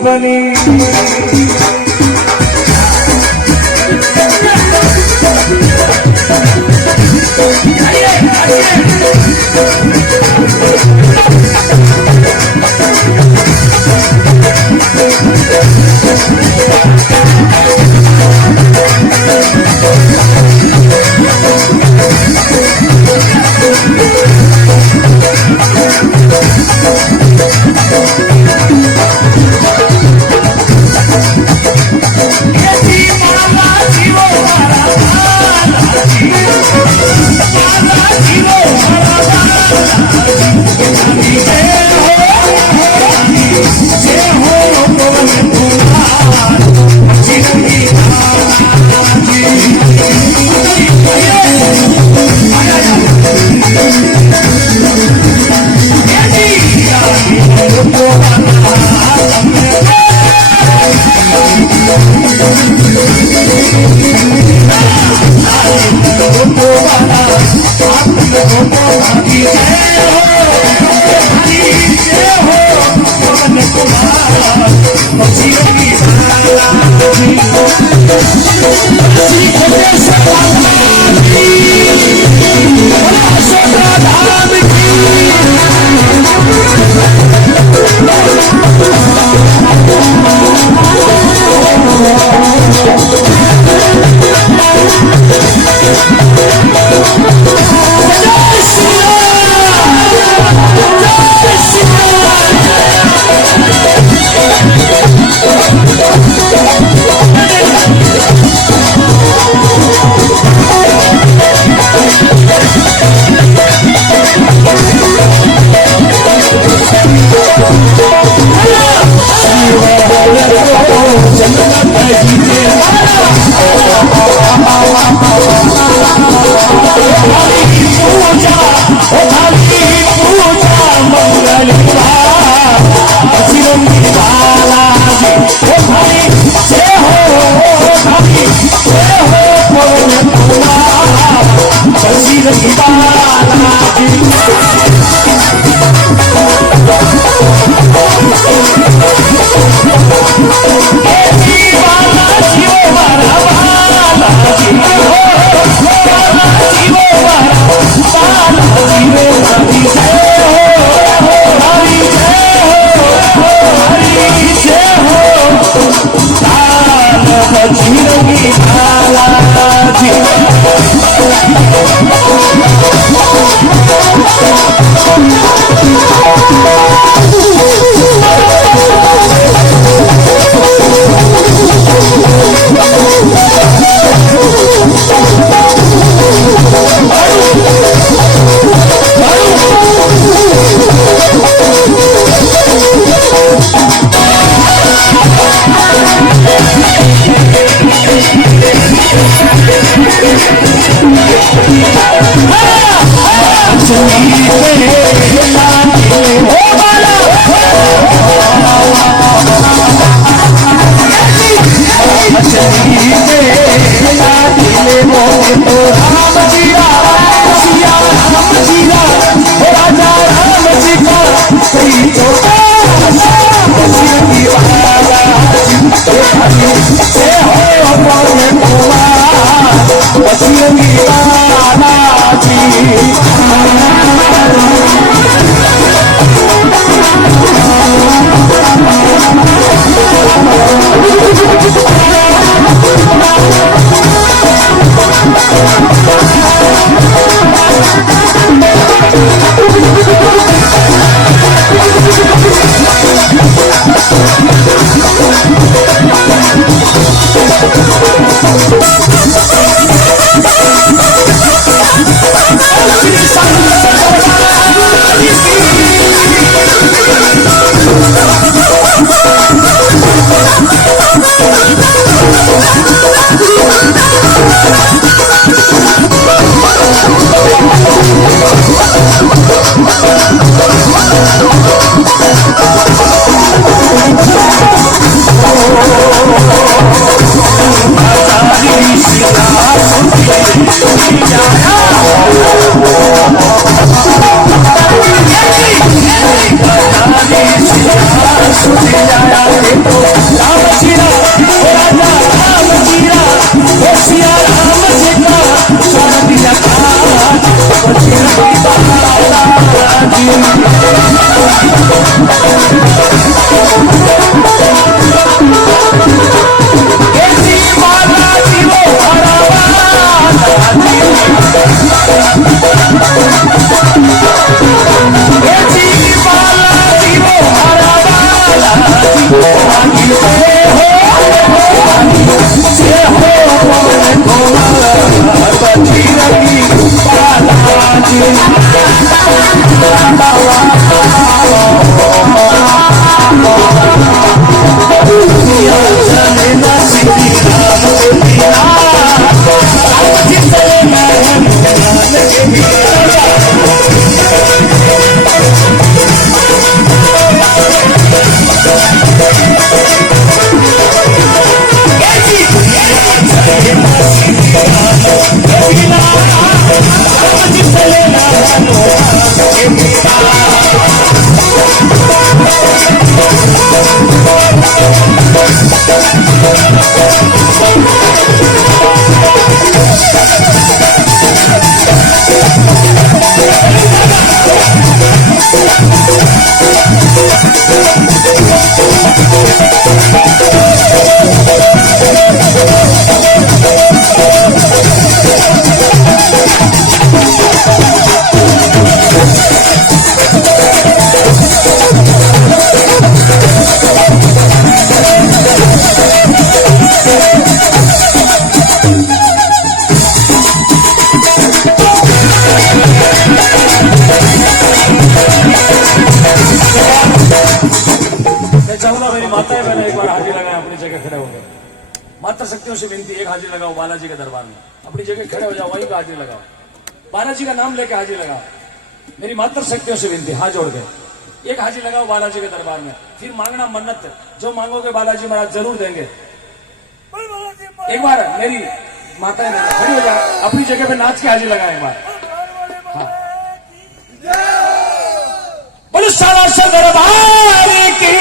बनी। Siya Ram Sita, Swami Akash, चाहूंगा मेरी माताएं बहनें एक बार हाजिरी लगाएं, अपनी जगह खड़े हो गए। माता शक्तियों से विनती, एक हाजिरी लगाओ बालाजी के दरबार में, अपनी जगह खड़े हो जाओ, वहीं पे हाजिरी लगाओ, बालाजी का नाम लेके हाजिरी लगाओ। मेरी माता शक्तियों से विनती, हाथ जोड़ के एक हाजिरी लगाओ बालाजी के दरबार में। फिर मांगना मन्नत, जो मांगोगे बालाजी महाराज जरूर देंगे। एक बार मेरी माताएं खड़ी हो जाए, अपनी जगह पे नाच के हाजिरी लगाए एक बार। हाँ, बोलो सारा दरबार की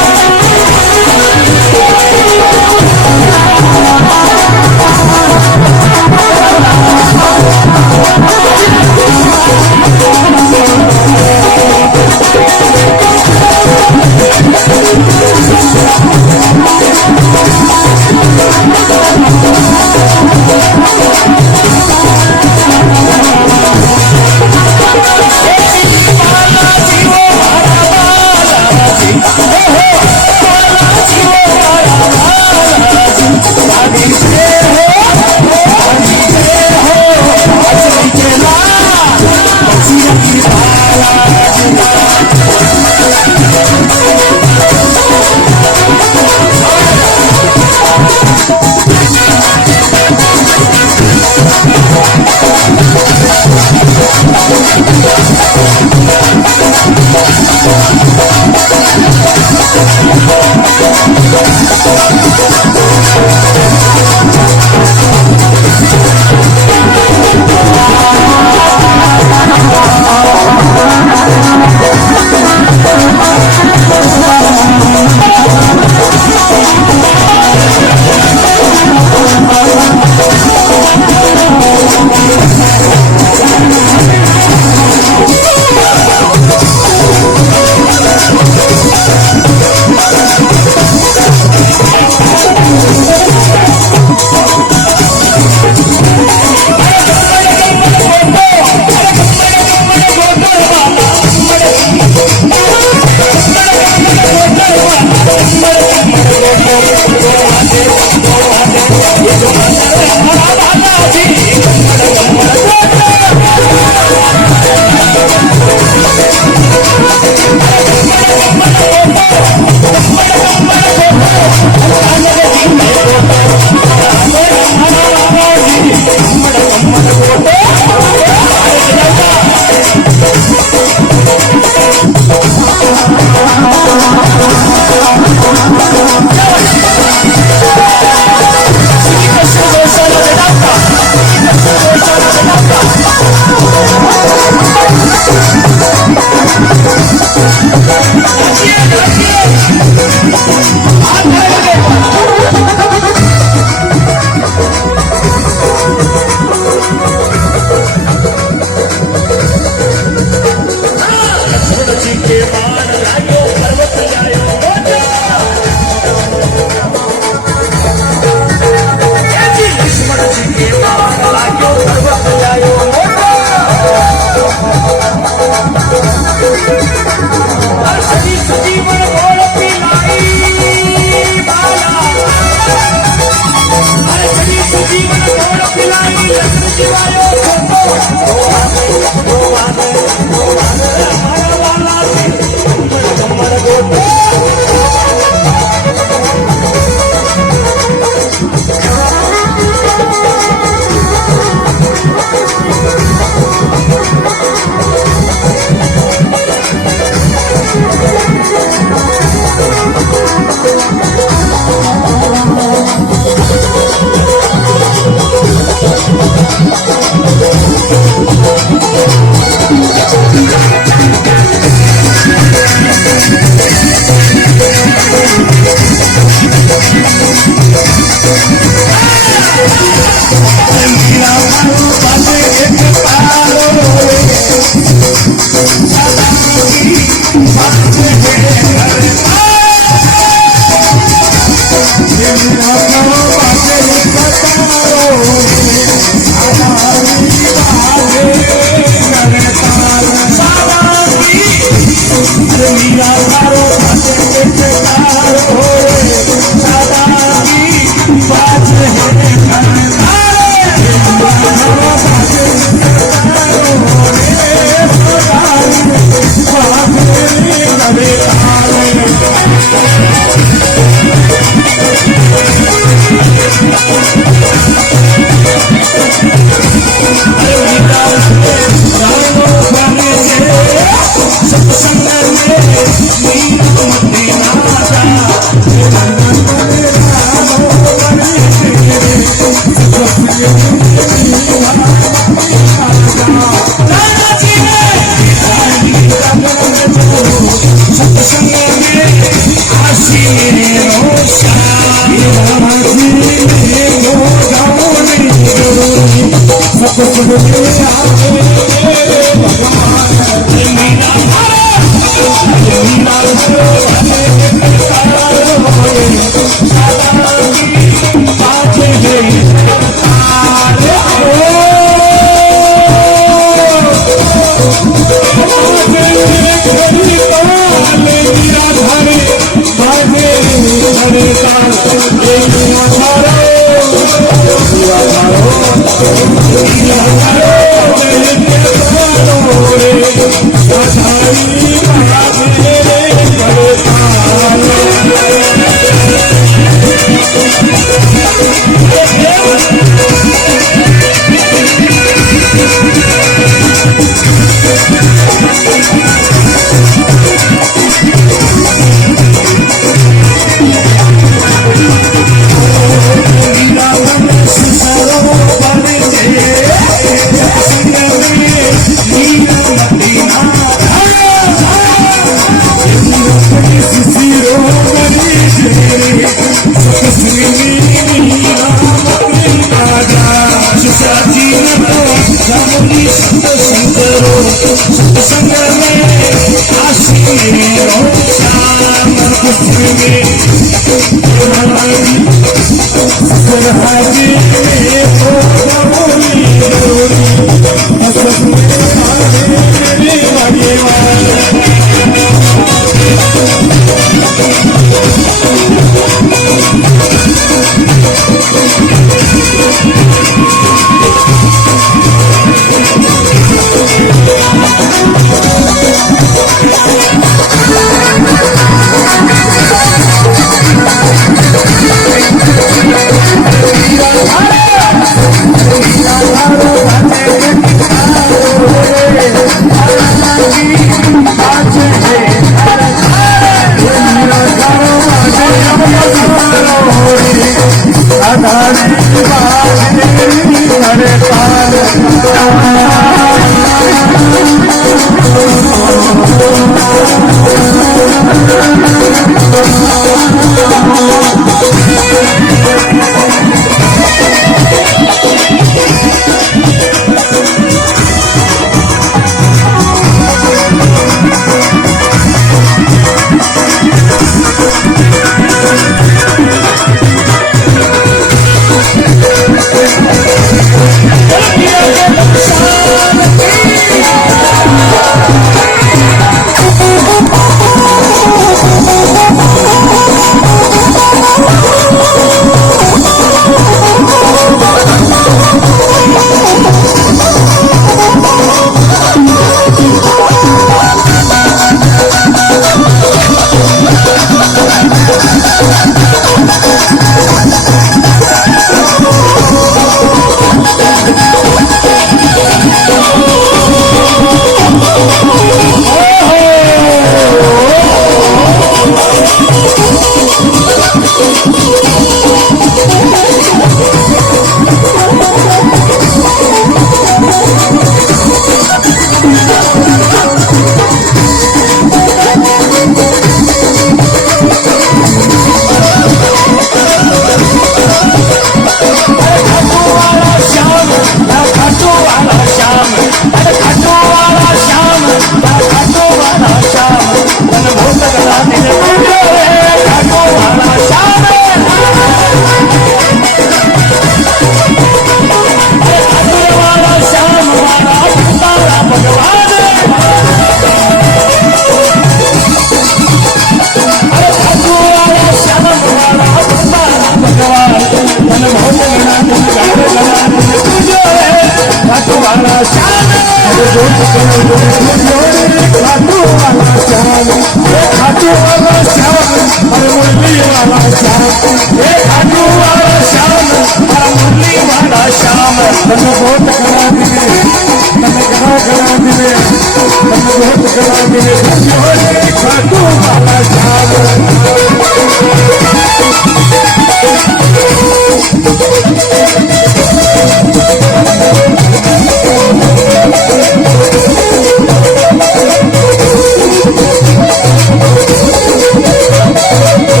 Thank